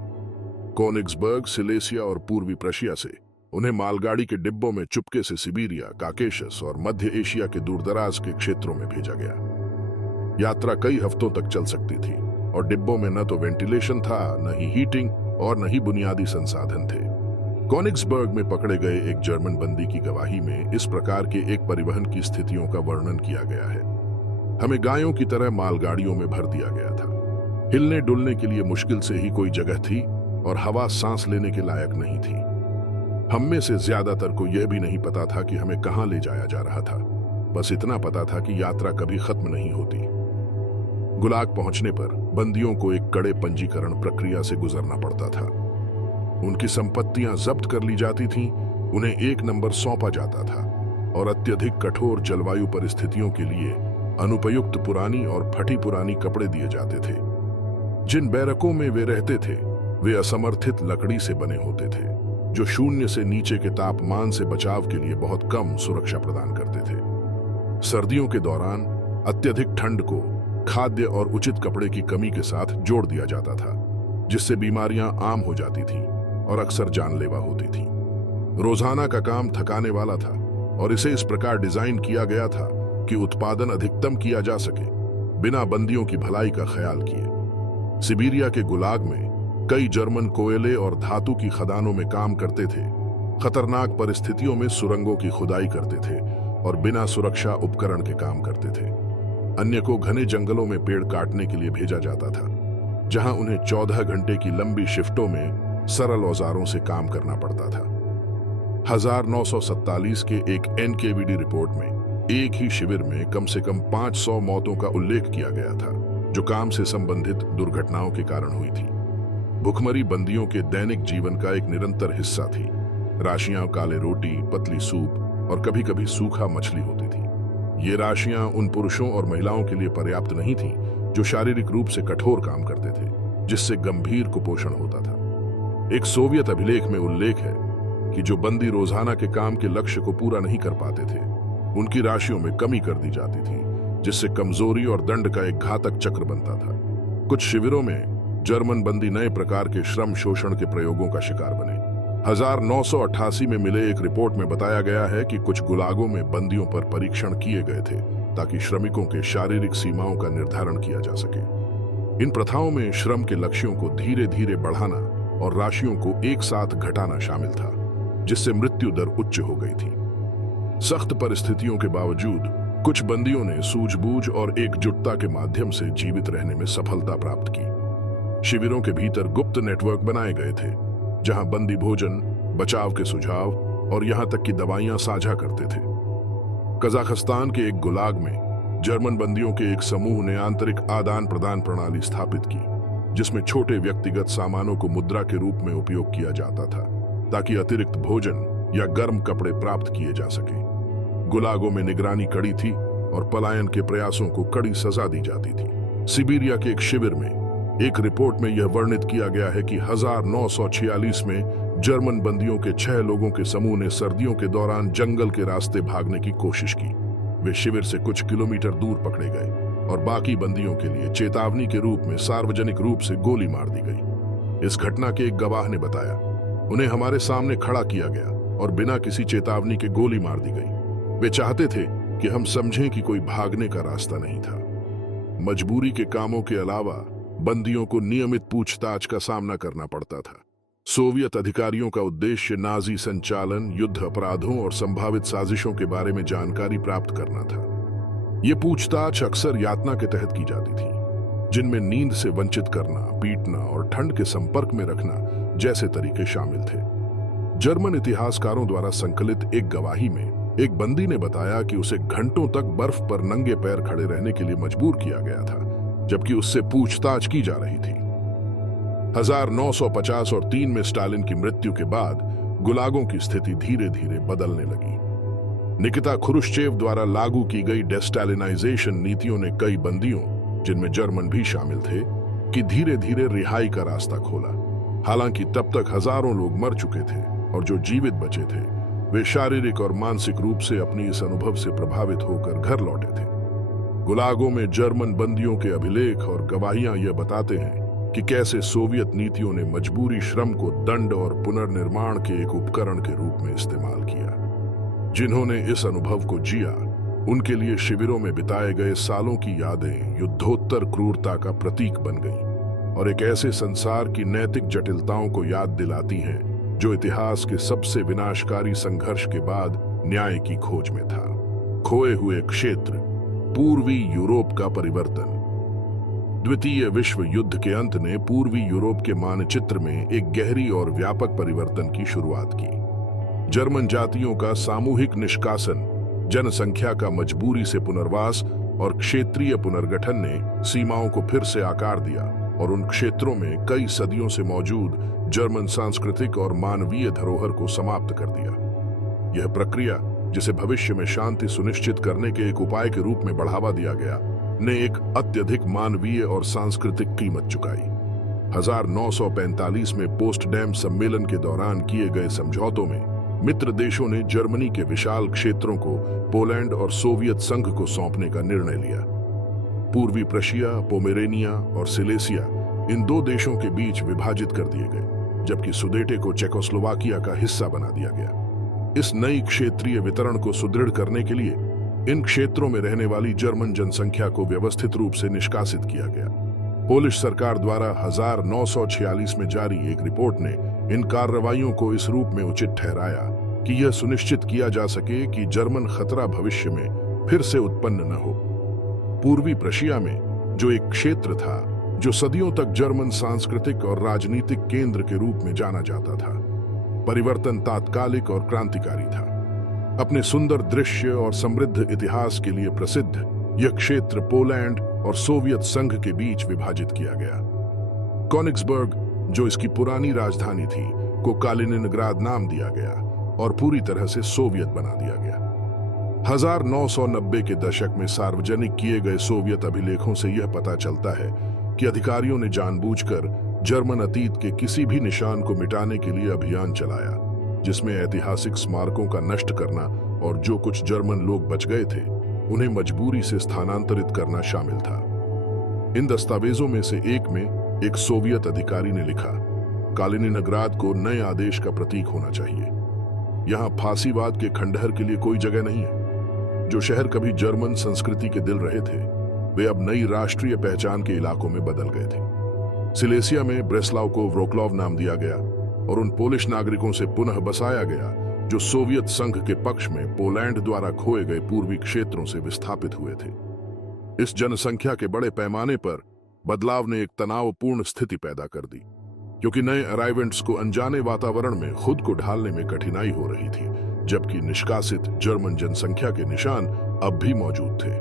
कोनिग्सबर्ग, सिलेसिया और पूर्वी प्रशिया से उन्हें मालगाड़ी के डिब्बों में चुपके से सिबेरिया, काकेशस और मध्य एशिया के दूरदराज के क्षेत्रों में भेजा गया। यात्रा कई हफ्तों तक चल सकती थी और डिब्बों में न तो वेंटिलेशन था, न ही हीटिंग और न ही बुनियादी संसाधन थे। कोनिग्सबर्ग में पकड़े गए एक जर्मन बंदी की गवाही में इस प्रकार के एक परिवहन की स्थितियों का वर्णन किया गया है। हमें गायों की तरह मालगाड़ियों में भर दिया गया था। हिलने डुलने के लिए मुश्किल से ही कोई जगह थी और हवा सांस लेने के लायक नहीं थी। हम में से ज्यादातर को यह भी नहीं पता था कि हमें कहां ले जाया जा रहा था। बस इतना पता था कि यात्रा कभी खत्म नहीं होती। गुलाग पहुंचने पर बंदियों को एक कड़े पंजीकरण प्रक्रिया से गुजरना पड़ता था। उनकी संपत्तियां जब्त कर ली जाती थीं, उन्हें एक नंबर सौंपा जाता था। और अत्यधिक कठोर जलवायु परिस्थितियों के लिए अनुपयुक्त पुरानी और फटी पुरानी कपड़े दिए जाते थे। जिन बैरकों में वे रहते थे वे असमर्थित लकड़ी से बने होते थे, जो शून्य से नीचे के तापमान से बचाव के लिए बहुत कम सुरक्षा प्रदान करते थे। सर्दियों के दौरान अत्यधिक ठंड को खाद्य और उचित कपड़े की कमी के साथ जोड़ दिया जाता था, जिससे बीमारियां आम हो जाती थीं और अक्सर जानलेवा होती थीं। रोजाना का काम थकाने वाला था और इसे इस प्रकार डिजाइन किया गया था कि उत्पादन अधिकतम किया जा सके, बिना बंदियों की भलाई का ख्याल किए। सिबेरिया के गुलाग में कई जर्मन कोयले और धातु की खदानों में काम करते थे, खतरनाक परिस्थितियों में सुरंगों की खुदाई करते थे और बिना सुरक्षा उपकरण के काम करते थे। अन्य को घने जंगलों में पेड़ काटने के लिए भेजा जाता था, जहां उन्हें 14 घंटे की लंबी शिफ्टों में सरल औजारों से काम करना पड़ता था। 1947 के एक एनकेवीडी रिपोर्ट में एक ही शिविर में कम से कम 500 मौतों का उल्लेख किया गया था, जो काम से संबंधित दुर्घटनाओं के कारण हुई थी। भुखमरी बंदियों के दैनिक जीवन का एक निरंतर हिस्सा थी। राशियां काले रोटी, पतली सूप और कभी कभी सूखा मछली होती थी। ये राशियां उन पुरुषों और महिलाओं के लिए पर्याप्त नहीं थीं जो शारीरिक रूप से कठोर काम करते थे, जिससे गंभीर कुपोषण होता था। एक सोवियत अभिलेख में उल्लेख है कि जो बंदी रोजाना के काम के लक्ष्य को पूरा नहीं कर पाते थे, उनकी राशियों में कमी कर दी जाती थी, जिससे कमजोरी और दंड का एक घातक चक्र बनता था। कुछ शिविरों में जर्मन बंदी नए प्रकार के श्रम शोषण के प्रयोगों का शिकार बने। 1988 में मिले एक रिपोर्ट में बताया गया है कि कुछ गुलागों में बंदियों पर परीक्षण किए गए थे ताकि श्रमिकों के शारीरिक सीमाओं का निर्धारण किया जा सके। इन प्रथाओं में श्रम के लक्ष्यों को धीरे धीरे बढ़ाना और राशियों को एक साथ घटाना शामिल था, जिससे मृत्यु दर उच्च हो गई थी। सख्त परिस्थितियों के बावजूद कुछ बंदियों ने सूझबूझ और एकजुटता के माध्यम से जीवित रहने में सफलता प्राप्त की। शिविरों के भीतर गुप्त नेटवर्क बनाए गए थे, जहां बंदी भोजन, बचाव के सुझाव और यहां तक कि दवाइयां साझा करते थे। कजाकिस्तान के एक गुलाग में जर्मन बंदियों के एक समूह ने आंतरिक आदान प्रदान प्रणाली स्थापित की, जिसमें छोटे व्यक्तिगत सामानों को मुद्रा के रूप में उपयोग किया जाता था ताकि अतिरिक्त भोजन या गर्म कपड़े प्राप्त किए जा सके। गुलागों में निगरानी कड़ी थी और पलायन के प्रयासों को कड़ी सजा दी जाती थी। सिबेरिया के एक शिविर में एक रिपोर्ट में यह वर्णित किया गया है कि 1946 में जर्मन बंदियों के 6 लोगों के समूह ने सर्दियों के दौरान जंगल के रास्ते भागने की कोशिश की। वे शिविर से कुछ किलोमीटर दूर पकड़े गए और बाकी बंदियों के लिए चेतावनी के रूप में सार्वजनिक रूप से गोली मार दी गई। इस घटना के एक गवाह ने बताया, उन्हें हमारे सामने खड़ा किया गया और बिना किसी चेतावनी के गोली मार दी गई। वे चाहते थे कि हम समझें कि कोई भागने का रास्ता नहीं था। मजबूरी के कामों के अलावा बंदियों को नियमित पूछताछ का सामना करना पड़ता था। सोवियत अधिकारियों का उद्देश्य नाजी संचालन, युद्ध अपराधों और संभावित साजिशों के बारे में जानकारी प्राप्त करना था। ये पूछताछ अक्सर यातना के तहत की जाती थी, जिनमें नींद से वंचित करना, पीटना और ठंड के संपर्क में रखना जैसे तरीके शामिल थे। जर्मन इतिहासकारों द्वारा संकलित एक गवाही में एक बंदी ने बताया कि उसे घंटों तक बर्फ पर नंगे पैर खड़े रहने के लिए मजबूर किया गया था, जबकि उससे पूछताछ की जा रही थी। 1950 और 3 में स्टालिन की मृत्यु के बाद गुलागों की स्थिति धीरे धीरे बदलने लगी। निकिता खुरुश्चेव द्वारा लागू की गई डेस्टालिनाइजेशन नीतियों ने कई बंदियों, जिनमें जर्मन भी शामिल थे, कि धीरे धीरे रिहाई का रास्ता खोला। हालांकि तब तक हजारों लोग मर चुके थे और जो जीवित बचे थे वे शारीरिक और मानसिक रूप से अपनी इस अनुभव से प्रभावित होकर घर लौटे थे। गुलागों में जर्मन बंदियों के अभिलेख और गवाहियां यह बताते हैं कि कैसे सोवियत नीतियों ने मजबूरी श्रम को दंड और पुनर्निर्माण के एक उपकरण के रूप में इस्तेमाल किया। जिन्होंने इस अनुभव को जिया, उनके लिए शिविरों में बिताए गए सालों की यादें युद्धोत्तर क्रूरता का प्रतीक बन गईं और एक ऐसे संसार की नैतिक जटिलताओं को याद दिलाती हैं जो इतिहास के सबसे विनाशकारी संघर्ष के बाद न्याय की खोज में था। खोए हुए क्षेत्र, पूर्वी यूरोप का परिवर्तन। द्वितीय विश्व युद्ध के अंत ने पूर्वी यूरोप के मानचित्र में एक गहरी और व्यापक परिवर्तन की शुरुआत की। जर्मन जातियों का सामूहिक निष्कासन, जनसंख्या का मजबूरी से पुनर्वास और क्षेत्रीय पुनर्गठन ने सीमाओं को फिर से आकार दिया और उन क्षेत्रों में कई सदियों से मौजूद जर्मन सांस्कृतिक और मानवीय धरोहर को समाप्त कर दिया। यह प्रक्रिया जिसे भविष्य में शांति सुनिश्चित करने के एक उपाय के रूप में बढ़ावा दिया गया, ने एक अत्यधिक मानवीय और सांस्कृतिक कीमत चुकाई। 1945 में पोस्टडैम सम्मेलन के दौरान किए गए समझौतों में मित्र देशों ने जर्मनी के विशाल क्षेत्रों को पोलैंड और सोवियत संघ को सौंपने का निर्णय लिया। पूर्वी प्रशिया, पोमेरेनिया और सिलेसिया इन दो देशों के बीच विभाजित कर दिए गए, जबकि सुदेटे को चेकोस्लोवाकिया का हिस्सा बना दिया गया। इस नई क्षेत्रीय वितरण को सुदृढ़ करने के लिए इन क्षेत्रों में रहने वाली जर्मन जनसंख्या को व्यवस्थित रूप से निष्कासित किया गया। पोलिश सरकार द्वारा 1946 में जारी एक रिपोर्ट ने इन कार्रवाइयों को इस रूप में उचित ठहराया कि यह सुनिश्चित किया जा सके कि जर्मन खतरा भविष्य में फिर से उत्पन्न न हो। पूर्वी प्रशिया में जो एक क्षेत्र था जो सदियों तक जर्मन सांस्कृतिक और राजनीतिक केंद्र के रूप में जाना जाता था, परिवर्तन तात्कालिक और क्रांतिकारी था। अपने सुंदर दृश्य और समृद्ध इतिहास के लिए प्रसिद्ध यह क्षेत्र पोलैंड और सोवियत संघ के बीच विभाजित किया गया। कोनिग्सबर्ग, जो इसकी पुरानी राजधानी थी, को कालिनिनग्राद नाम दिया गया और पूरी तरह से सोवियत बना दिया गया। 1990 के दशक में सार्वजनिक किए गए सोवियत अभिलेखों से यह पता चलता है कि अधिकारियों ने जानबूझकर जर्मन अतीत के किसी भी निशान को मिटाने के लिए अभियान चलाया, जिसमें ऐतिहासिक स्मारकों का नष्ट करना और जो कुछ जर्मन लोग बच गए थे उन्हें मजबूरी से स्थानांतरित करना शामिल था। इन दस्तावेजों में से एक में एक सोवियत अधिकारी ने लिखा, कालिनिनग्राद को नए आदेश का प्रतीक होना चाहिए। यहां फांसीवाद के खंडहर के लिए कोई जगह नहीं है। जो शहर कभी जर्मन संस्कृति के दिल रहे थे, वे अब नई राष्ट्रीय पहचान के इलाकों में बदल गए थे। सिलेसिया में ब्रेस्लाव को व्रोक्लॉव नाम दिया गया और उन पोलिश नागरिकों से पुनः बसाया गया जो सोवियत संघ के पक्ष में पोलैंड द्वारा खोए गए पूर्वी क्षेत्रों से विस्थापित हुए थे। इस जनसंख्या के बड़े पैमाने पर बदलाव ने एक तनावपूर्ण स्थिति पैदा कर दी, क्योंकि नए अराइवेंट्स को अनजाने वातावरण में खुद को ढालने में कठिनाई हो रही थी, जबकि निष्कासित जर्मन जनसंख्या के निशान अब भी मौजूद थे।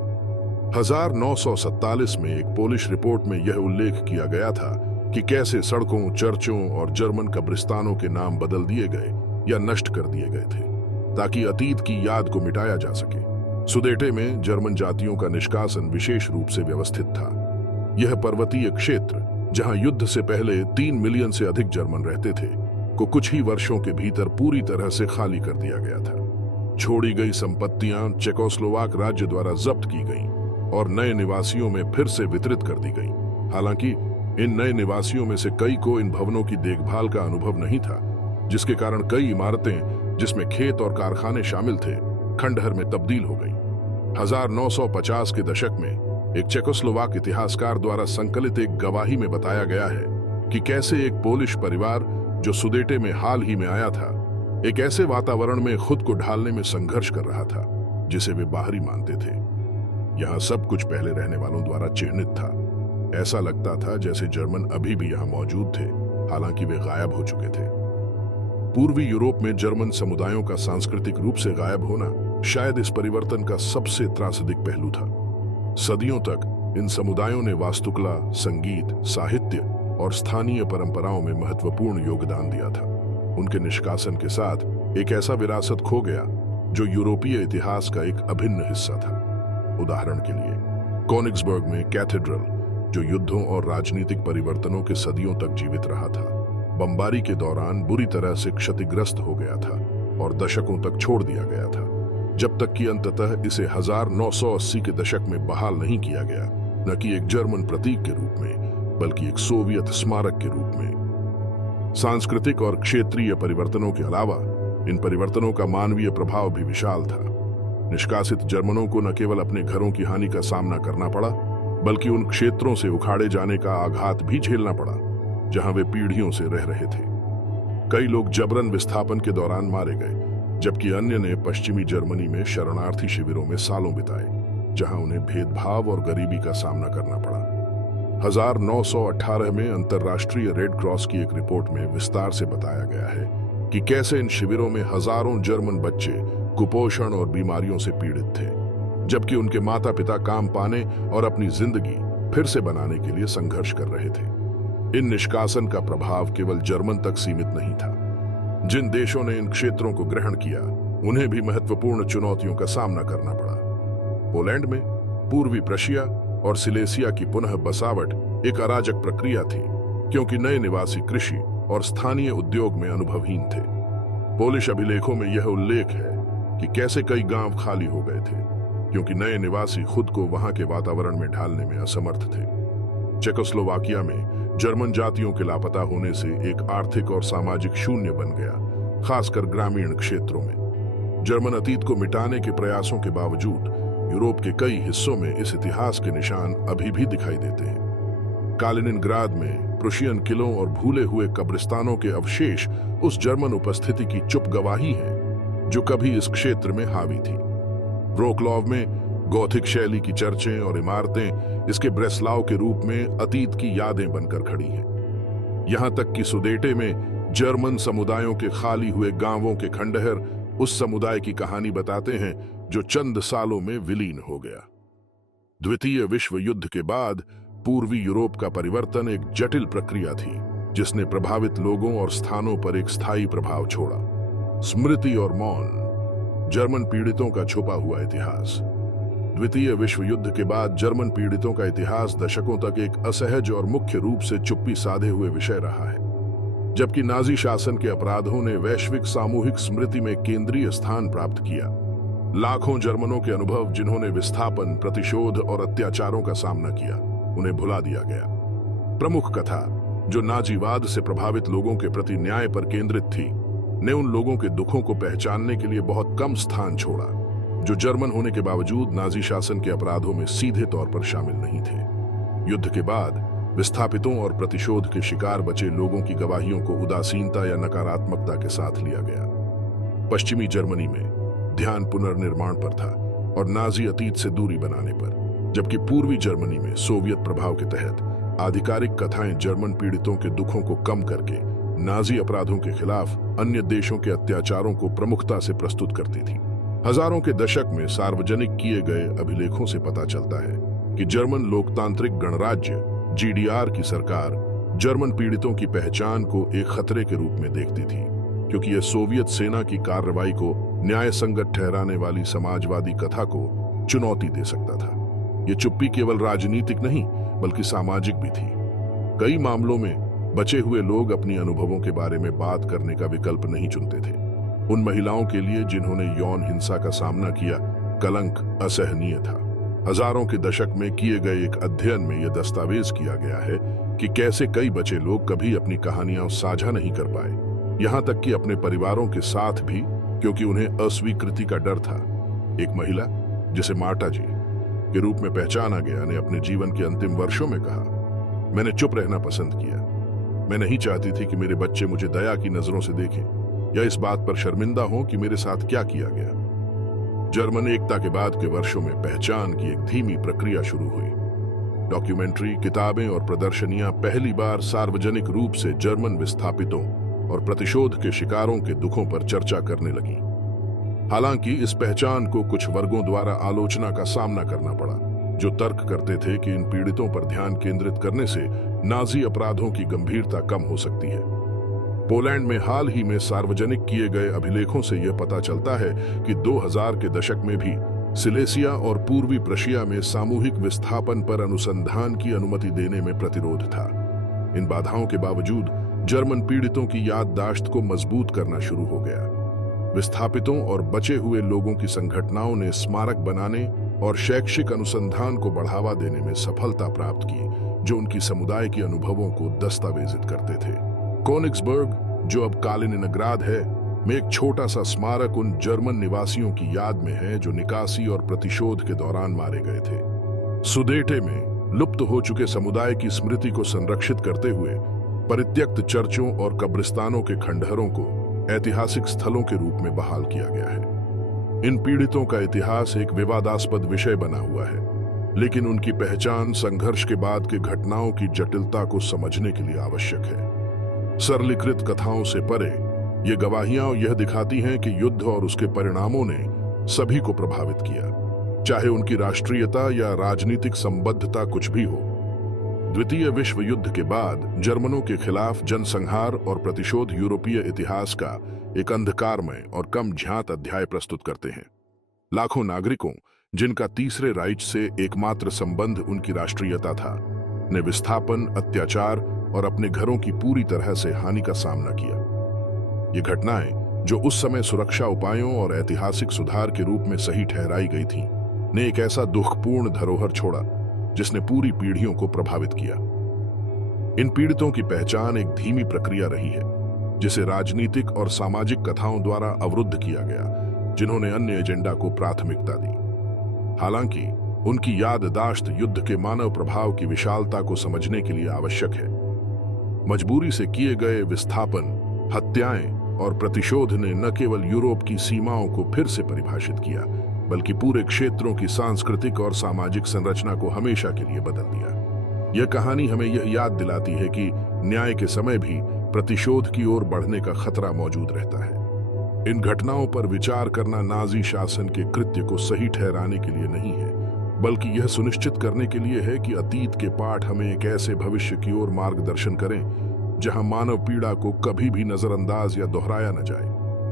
1947 में एक पोलिश रिपोर्ट में यह उल्लेख किया गया था कि कैसे सड़कों, चर्चों और जर्मन कब्रिस्तानों के नाम बदल दिए गए या नष्ट कर दिए गए थे ताकि अतीत की याद को मिटाया जा सके। सुदेटे में जर्मन जातियों का निष्कासन विशेष रूप से व्यवस्थित था। यह पर्वतीय क्षेत्र, जहां युद्ध से पहले 3 मिलियन से अधिक जर्मन रहते थे, को कुछ ही वर्षों के भीतर पूरी तरह से खाली कर दिया गया था। छोड़ी गई संपत्तियां चेकोस्लोवाक राज्य द्वारा जब्त की गईं और नए निवासियों में फिर से वितरित कर दी गईं। हालांकि इन नए निवासियों में से कई को इन भवनों की देखभाल का अनुभव नहीं था, जिसके कारण कई इमारतें, जिसमें खेत और कारखाने शामिल थे, खंडहर में तब्दील हो गईं। 1950 के दशक में एक चेकोस्लोवाक इतिहासकार द्वारा संकलित एक गवाही में बताया गया है कि कैसे एक पोलिश परिवार जो सुदेटे में हाल ही में आया था, एक ऐसे वातावरण में खुद को ढालने में संघर्ष कर रहा था जिसे वे बाहरी मानते थे। यहाँ सब कुछ पहले रहने वालों द्वारा चिह्नित था। ऐसा लगता था जैसे जर्मन अभी भी यहाँ मौजूद थे, हालांकि वे गायब हो चुके थे। पूर्वी यूरोप में जर्मन समुदायों का सांस्कृतिक रूप से गायब होना शायद इस परिवर्तन का सबसे त्रासदिक पहलू था। सदियों तक इन समुदायों ने वास्तुकला, संगीत, साहित्य और स्थानीय परंपराओं में महत्वपूर्ण योगदान दिया था। उनके निष्कासन के साथ एक ऐसा विरासत खो गया जो यूरोपीय इतिहास का एक अभिन्न हिस्सा था। उदाहरण के लिए, कोनिग्सबर्ग में कैथेड्रल, जो युद्धों और राजनीतिक परिवर्तनों के सदियों तक जीवित रहा था, बमबारी के दौरान बुरी तरह से क्षतिग्रस्त हो गया था और दशकों तक छोड़ दिया गया था, जब तक कि अंततः इसे 1980 के दशक में बहाल नहीं किया गया, न कि एक जर्मन प्रतीक के रूप में, बल्कि एक सोवियत स्मारक के रूप में। सांस्कृतिक और क्षेत्रीय परिवर्तनों के अलावा इन परिवर्तनों का मानवीय प्रभाव भी विशाल था। निष्कासित जर्मनों को न केवल अपने घरों की हानि का सामना करना पड़ा, बल्कि उन क्षेत्रों से उखाड़े जाने का आघात भी झेलना पड़ा जहां वे पीढ़ियों से रह रहे थे। कई लोग जबरन विस्थापन के दौरान मारे गए, जबकि अन्य ने पश्चिमी जर्मनी में शरणार्थी शिविरों में सालों बिताए, जहां उन्हें भेदभाव और गरीबी का सामना करना पड़ा। 1918 में अंतर्राष्ट्रीय रेड क्रॉस की एक रिपोर्ट में विस्तार से बताया गया है कि कैसे इन शिविरों में हजारों जर्मन बच्चे कुपोषण और बीमारियों से पीड़ित थे, जबकि उनके माता पिता काम पाने और अपनी जिंदगी फिर से बनाने के लिए संघर्ष कर रहे थे। इन निष्कासन का प्रभाव केवल जर्मन तक सीमित नहीं था। जिन देशों ने इन क्षेत्रों को ग्रहण किया, उन्हें भी महत्वपूर्ण चुनौतियों का सामना करना पड़ा। पोलैंड में पूर्वी प्रशिया और सिलेसिया की पुनः बसावट एक अराजक प्रक्रिया थी, क्योंकि नए निवासी कृषि और स्थानीय उद्योग में अनुभवहीन थे। पोलिश अभिलेखों में यह उल्लेख है कि कैसे कई गांव खाली हो गए थे, क्योंकि नए निवासी खुद को वहां के वातावरण में ढालने में असमर्थ थे। चेकोस्लोवाकिया में जर्मन जातियों के लापता होने से एक आर्थिक और सामाजिक शून्य बन गया, खासकर ग्रामीण क्षेत्रों में। जर्मन अतीत को मिटाने के प्रयासों के बावजूद यूरोप के कई हिस्सों में इस इतिहास के निशान अभी भी दिखाई देते हैं। कालिनिनग्राद में प्रुशियन किलों और भूले हुए कब्रिस्तानों के अवशेष उस जर्मन उपस्थिति की चुप गवाही हैं जो कभी इस क्षेत्र में हावी थी। व्रोक्लॉव में गौथिक शैली की चर्चें और इमारतें इसके ब्रेस्लाव के रूप में अतीत की यादें बनकर खड़ी हैं। यहां तक कि सुदेटे में जर्मन समुदायों के खाली हुए गांवों के खंडहर उस समुदाय की कहानी बताते हैं जो चंद सालों में विलीन हो गया। द्वितीय विश्व युद्ध के बाद पूर्वी यूरोप का परिवर्तन एक जटिल प्रक्रिया थी, जिसने प्रभावित लोगों और स्थानों पर एक स्थायी प्रभाव छोड़ा। स्मृति और मौन, जर्मन पीड़ितों का छुपा हुआ इतिहास। द्वितीय विश्व युद्ध के बाद जर्मन पीड़ितों का इतिहास दशकों तक एक असहज और मुख्य रूप से चुप्पी साधे हुए विषय रहा है। जबकि नाजी शासन के अपराधों ने वैश्विक सामूहिक स्मृति में केंद्रीय स्थान प्राप्त किया, लाखों जर्मनों के अनुभव जिन्होंने विस्थापन, प्रतिशोध और अत्याचारों का सामना किया, उन्हें भुला दिया गया। प्रमुख कथा, जो नाजीवाद से प्रभावित लोगों के प्रति न्याय पर केंद्रित थी, ने उन लोगों के दुखों को पहचानने के लिए बहुत कम स्थान छोड़ा, जो जर्मन होने के बावजूद नाजी शासन के अपराधों में सीधे तौर पर शामिल नहीं थे। युद्ध के बाद विस्थापितों और प्रतिशोध के शिकार बचे लोगों की गवाहियों को उदासीनता या नकारात्मकता के साथ लिया गया। पश्चिमी जर्मनी में ध्यान पुनर्निर्माण पर था और नाजी अतीत से दूरी बनाने पर, जबकि पूर्वी जर्मनी में सोवियत प्रभाव के तहत आधिकारिक कथाएं जर्मन पीड़ितों के दुखों को कम करके नाजी अपराधों के खिलाफ अन्य देशों के अत्याचारों को प्रमुखता से प्रस्तुत करती थी। हजारों के दशक में सार्वजनिक किए गए अभिलेखों से पता चलता है कि जर्मन लोकतांत्रिक गणराज्य जीडीआर की सरकार जर्मन पीड़ितों की पहचान को एक खतरे के रूप में देखती थी, क्योंकि यह सोवियत सेना की कार्रवाई को न्याय संगत ठहराने वाली समाजवादी कथा को चुनौती दे सकता था। यह चुप्पी केवल राजनीतिक नहीं बल्कि सामाजिक भी थी। कई मामलों में बचे हुए लोग अपनी अनुभवों के बारे में बात करने का विकल्प नहीं चुनते थे। उन महिलाओं के लिए जिन्होंने यौन हिंसा का सामना किया, कलंक असहनीय था। हजारों के दशक में किए गए एक अध्ययन में यह दस्तावेज किया गया है कि कैसे कई बचे लोग कभी अपनी कहानियां साझा नहीं कर पाए, यहां तक कि अपने परिवारों के साथ भी, क्योंकि उन्हें अस्वीकृति का डर था। एक महिला, जिसे मार्टा जी के रूप में पहचाना गया, ने अपने जीवन के अंतिम वर्षों में कहा, मैंने चुप रहना पसंद किया। मैं नहीं चाहती थी कि मेरे बच्चे मुझे दया की नजरों से देखें या इस बात पर शर्मिंदा हो कि मेरे साथ क्या किया गया। जर्मन एकता के बाद के वर्षों में पहचान की एक धीमी प्रक्रिया शुरू हुई। डॉक्यूमेंट्री, किताबें और प्रदर्शनियां पहली बार सार्वजनिक रूप से जर्मन विस्थापितों और प्रतिशोध के शिकारों के दुखों पर चर्चा करने लगी। हालांकि इस पहचान को कुछ वर्गों द्वारा आलोचना का सामना करना पड़ा, जो तर्क करते थे कि इन पीड़ितों पर ध्यान केंद्रित करने से नाजी अपराधों की गंभीरता कम हो सकती है। पोलैंड में हाल ही में सार्वजनिक किए गए अभिलेखों से यह पता चलता है कि 2000 के दशक में भी सिलेसिया और पूर्वी प्रशिया में सामूहिक विस्थापन पर अनुसंधान की अनुमति देने में प्रतिरोध था। इन बाधाओं के बावजूद जर्मन पीड़ितों की याददाश्त को मजबूत करना शुरू हो गया। विस्थापितों और बचे हुए लोगों की संगठनाओं ने स्मारक बनाने और शैक्षिक अनुसंधान को बढ़ावा देने में सफलता प्राप्त की, जो उनकी समुदाय के अनुभवों को दस्तावेजित करते थे। कोनिग्सबर्ग, जो अब कालिनिनग्राद है, में एक छोटा सा स्मारक उन जर्मन निवासियों की याद में है जो निकासी और प्रतिशोध के दौरान मारे गए थे। सुदेटे में लुप्त हो चुके समुदाय की स्मृति को संरक्षित करते हुए परित्यक्त चर्चों और कब्रिस्तानों के खंडहरों को ऐतिहासिक स्थलों के रूप में बहाल किया गया है। इन पीड़ितों का इतिहास एक विवादास्पद विषय बना हुआ है, लेकिन उनकी पहचान संघर्ष के बाद के घटनाओं की जटिलता को समझने के लिए आवश्यक है। सरलीकृत कथाओं से परे ये गवाहियां यह दिखाती हैं कि युद्ध और उसके परिणामों ने सभी को प्रभावित किया, चाहे उनकी राष्ट्रीयता या राजनीतिक संबद्धता कुछ भी हो। द्वितीय विश्व युद्ध के बाद जर्मनों के खिलाफ जनसंहार और प्रतिशोध यूरोपीय इतिहास का एक अंधकारमय और कम ज्ञात अध्याय प्रस्तुत करते हैं। लाखों नागरिकों, जिनका तीसरे राइच से एकमात्र संबंध उनकी राष्ट्रीयता था, ने विस्थापन, अत्याचार और अपने घरों की पूरी तरह से हानि का सामना किया। ये घटनाएं, जो उस समय सुरक्षा उपायों और ऐतिहासिक सुधार के रूप में सही ठहराई गई थीं, ने एक ऐसा दुखपूर्ण धरोहर छोड़ा जिसने पूरी पीढ़ियों को प्रभावित किया। इन पीड़ितों की पहचान एक धीमी प्रक्रिया रही है, जिसे राजनीतिक और सामाजिक कथाओं द्वारा अवरुद्ध किया गया, जिन्होंने अन्य एजेंडा को प्राथमिकता दी। हालांकि उनकी याददाश्त युद्ध के मानव प्रभाव की विशालता को समझने के लिए आवश्यक है। मजबूरी से किए गए विस्थापन, हत्याएं और प्रतिशोध ने न केवल यूरोप की सीमाओं को फिर से परिभाषित किया, बल्कि पूरे क्षेत्रों की सांस्कृतिक और सामाजिक संरचना को हमेशा के लिए बदल दिया। यह कहानी हमें यह याद दिलाती है कि न्याय के समय भी प्रतिशोध की ओर बढ़ने का खतरा मौजूद रहता है। इन घटनाओं पर विचार करना नाजी शासन के कृत्य को सही ठहराने के लिए नहीं है, बल्कि यह सुनिश्चित करने के लिए है कि अतीत के पाठ हमें एक ऐसे भविष्य की ओर मार्गदर्शन करें जहां मानव पीड़ा को कभी भी नजरअंदाज या दोहराया न जाए।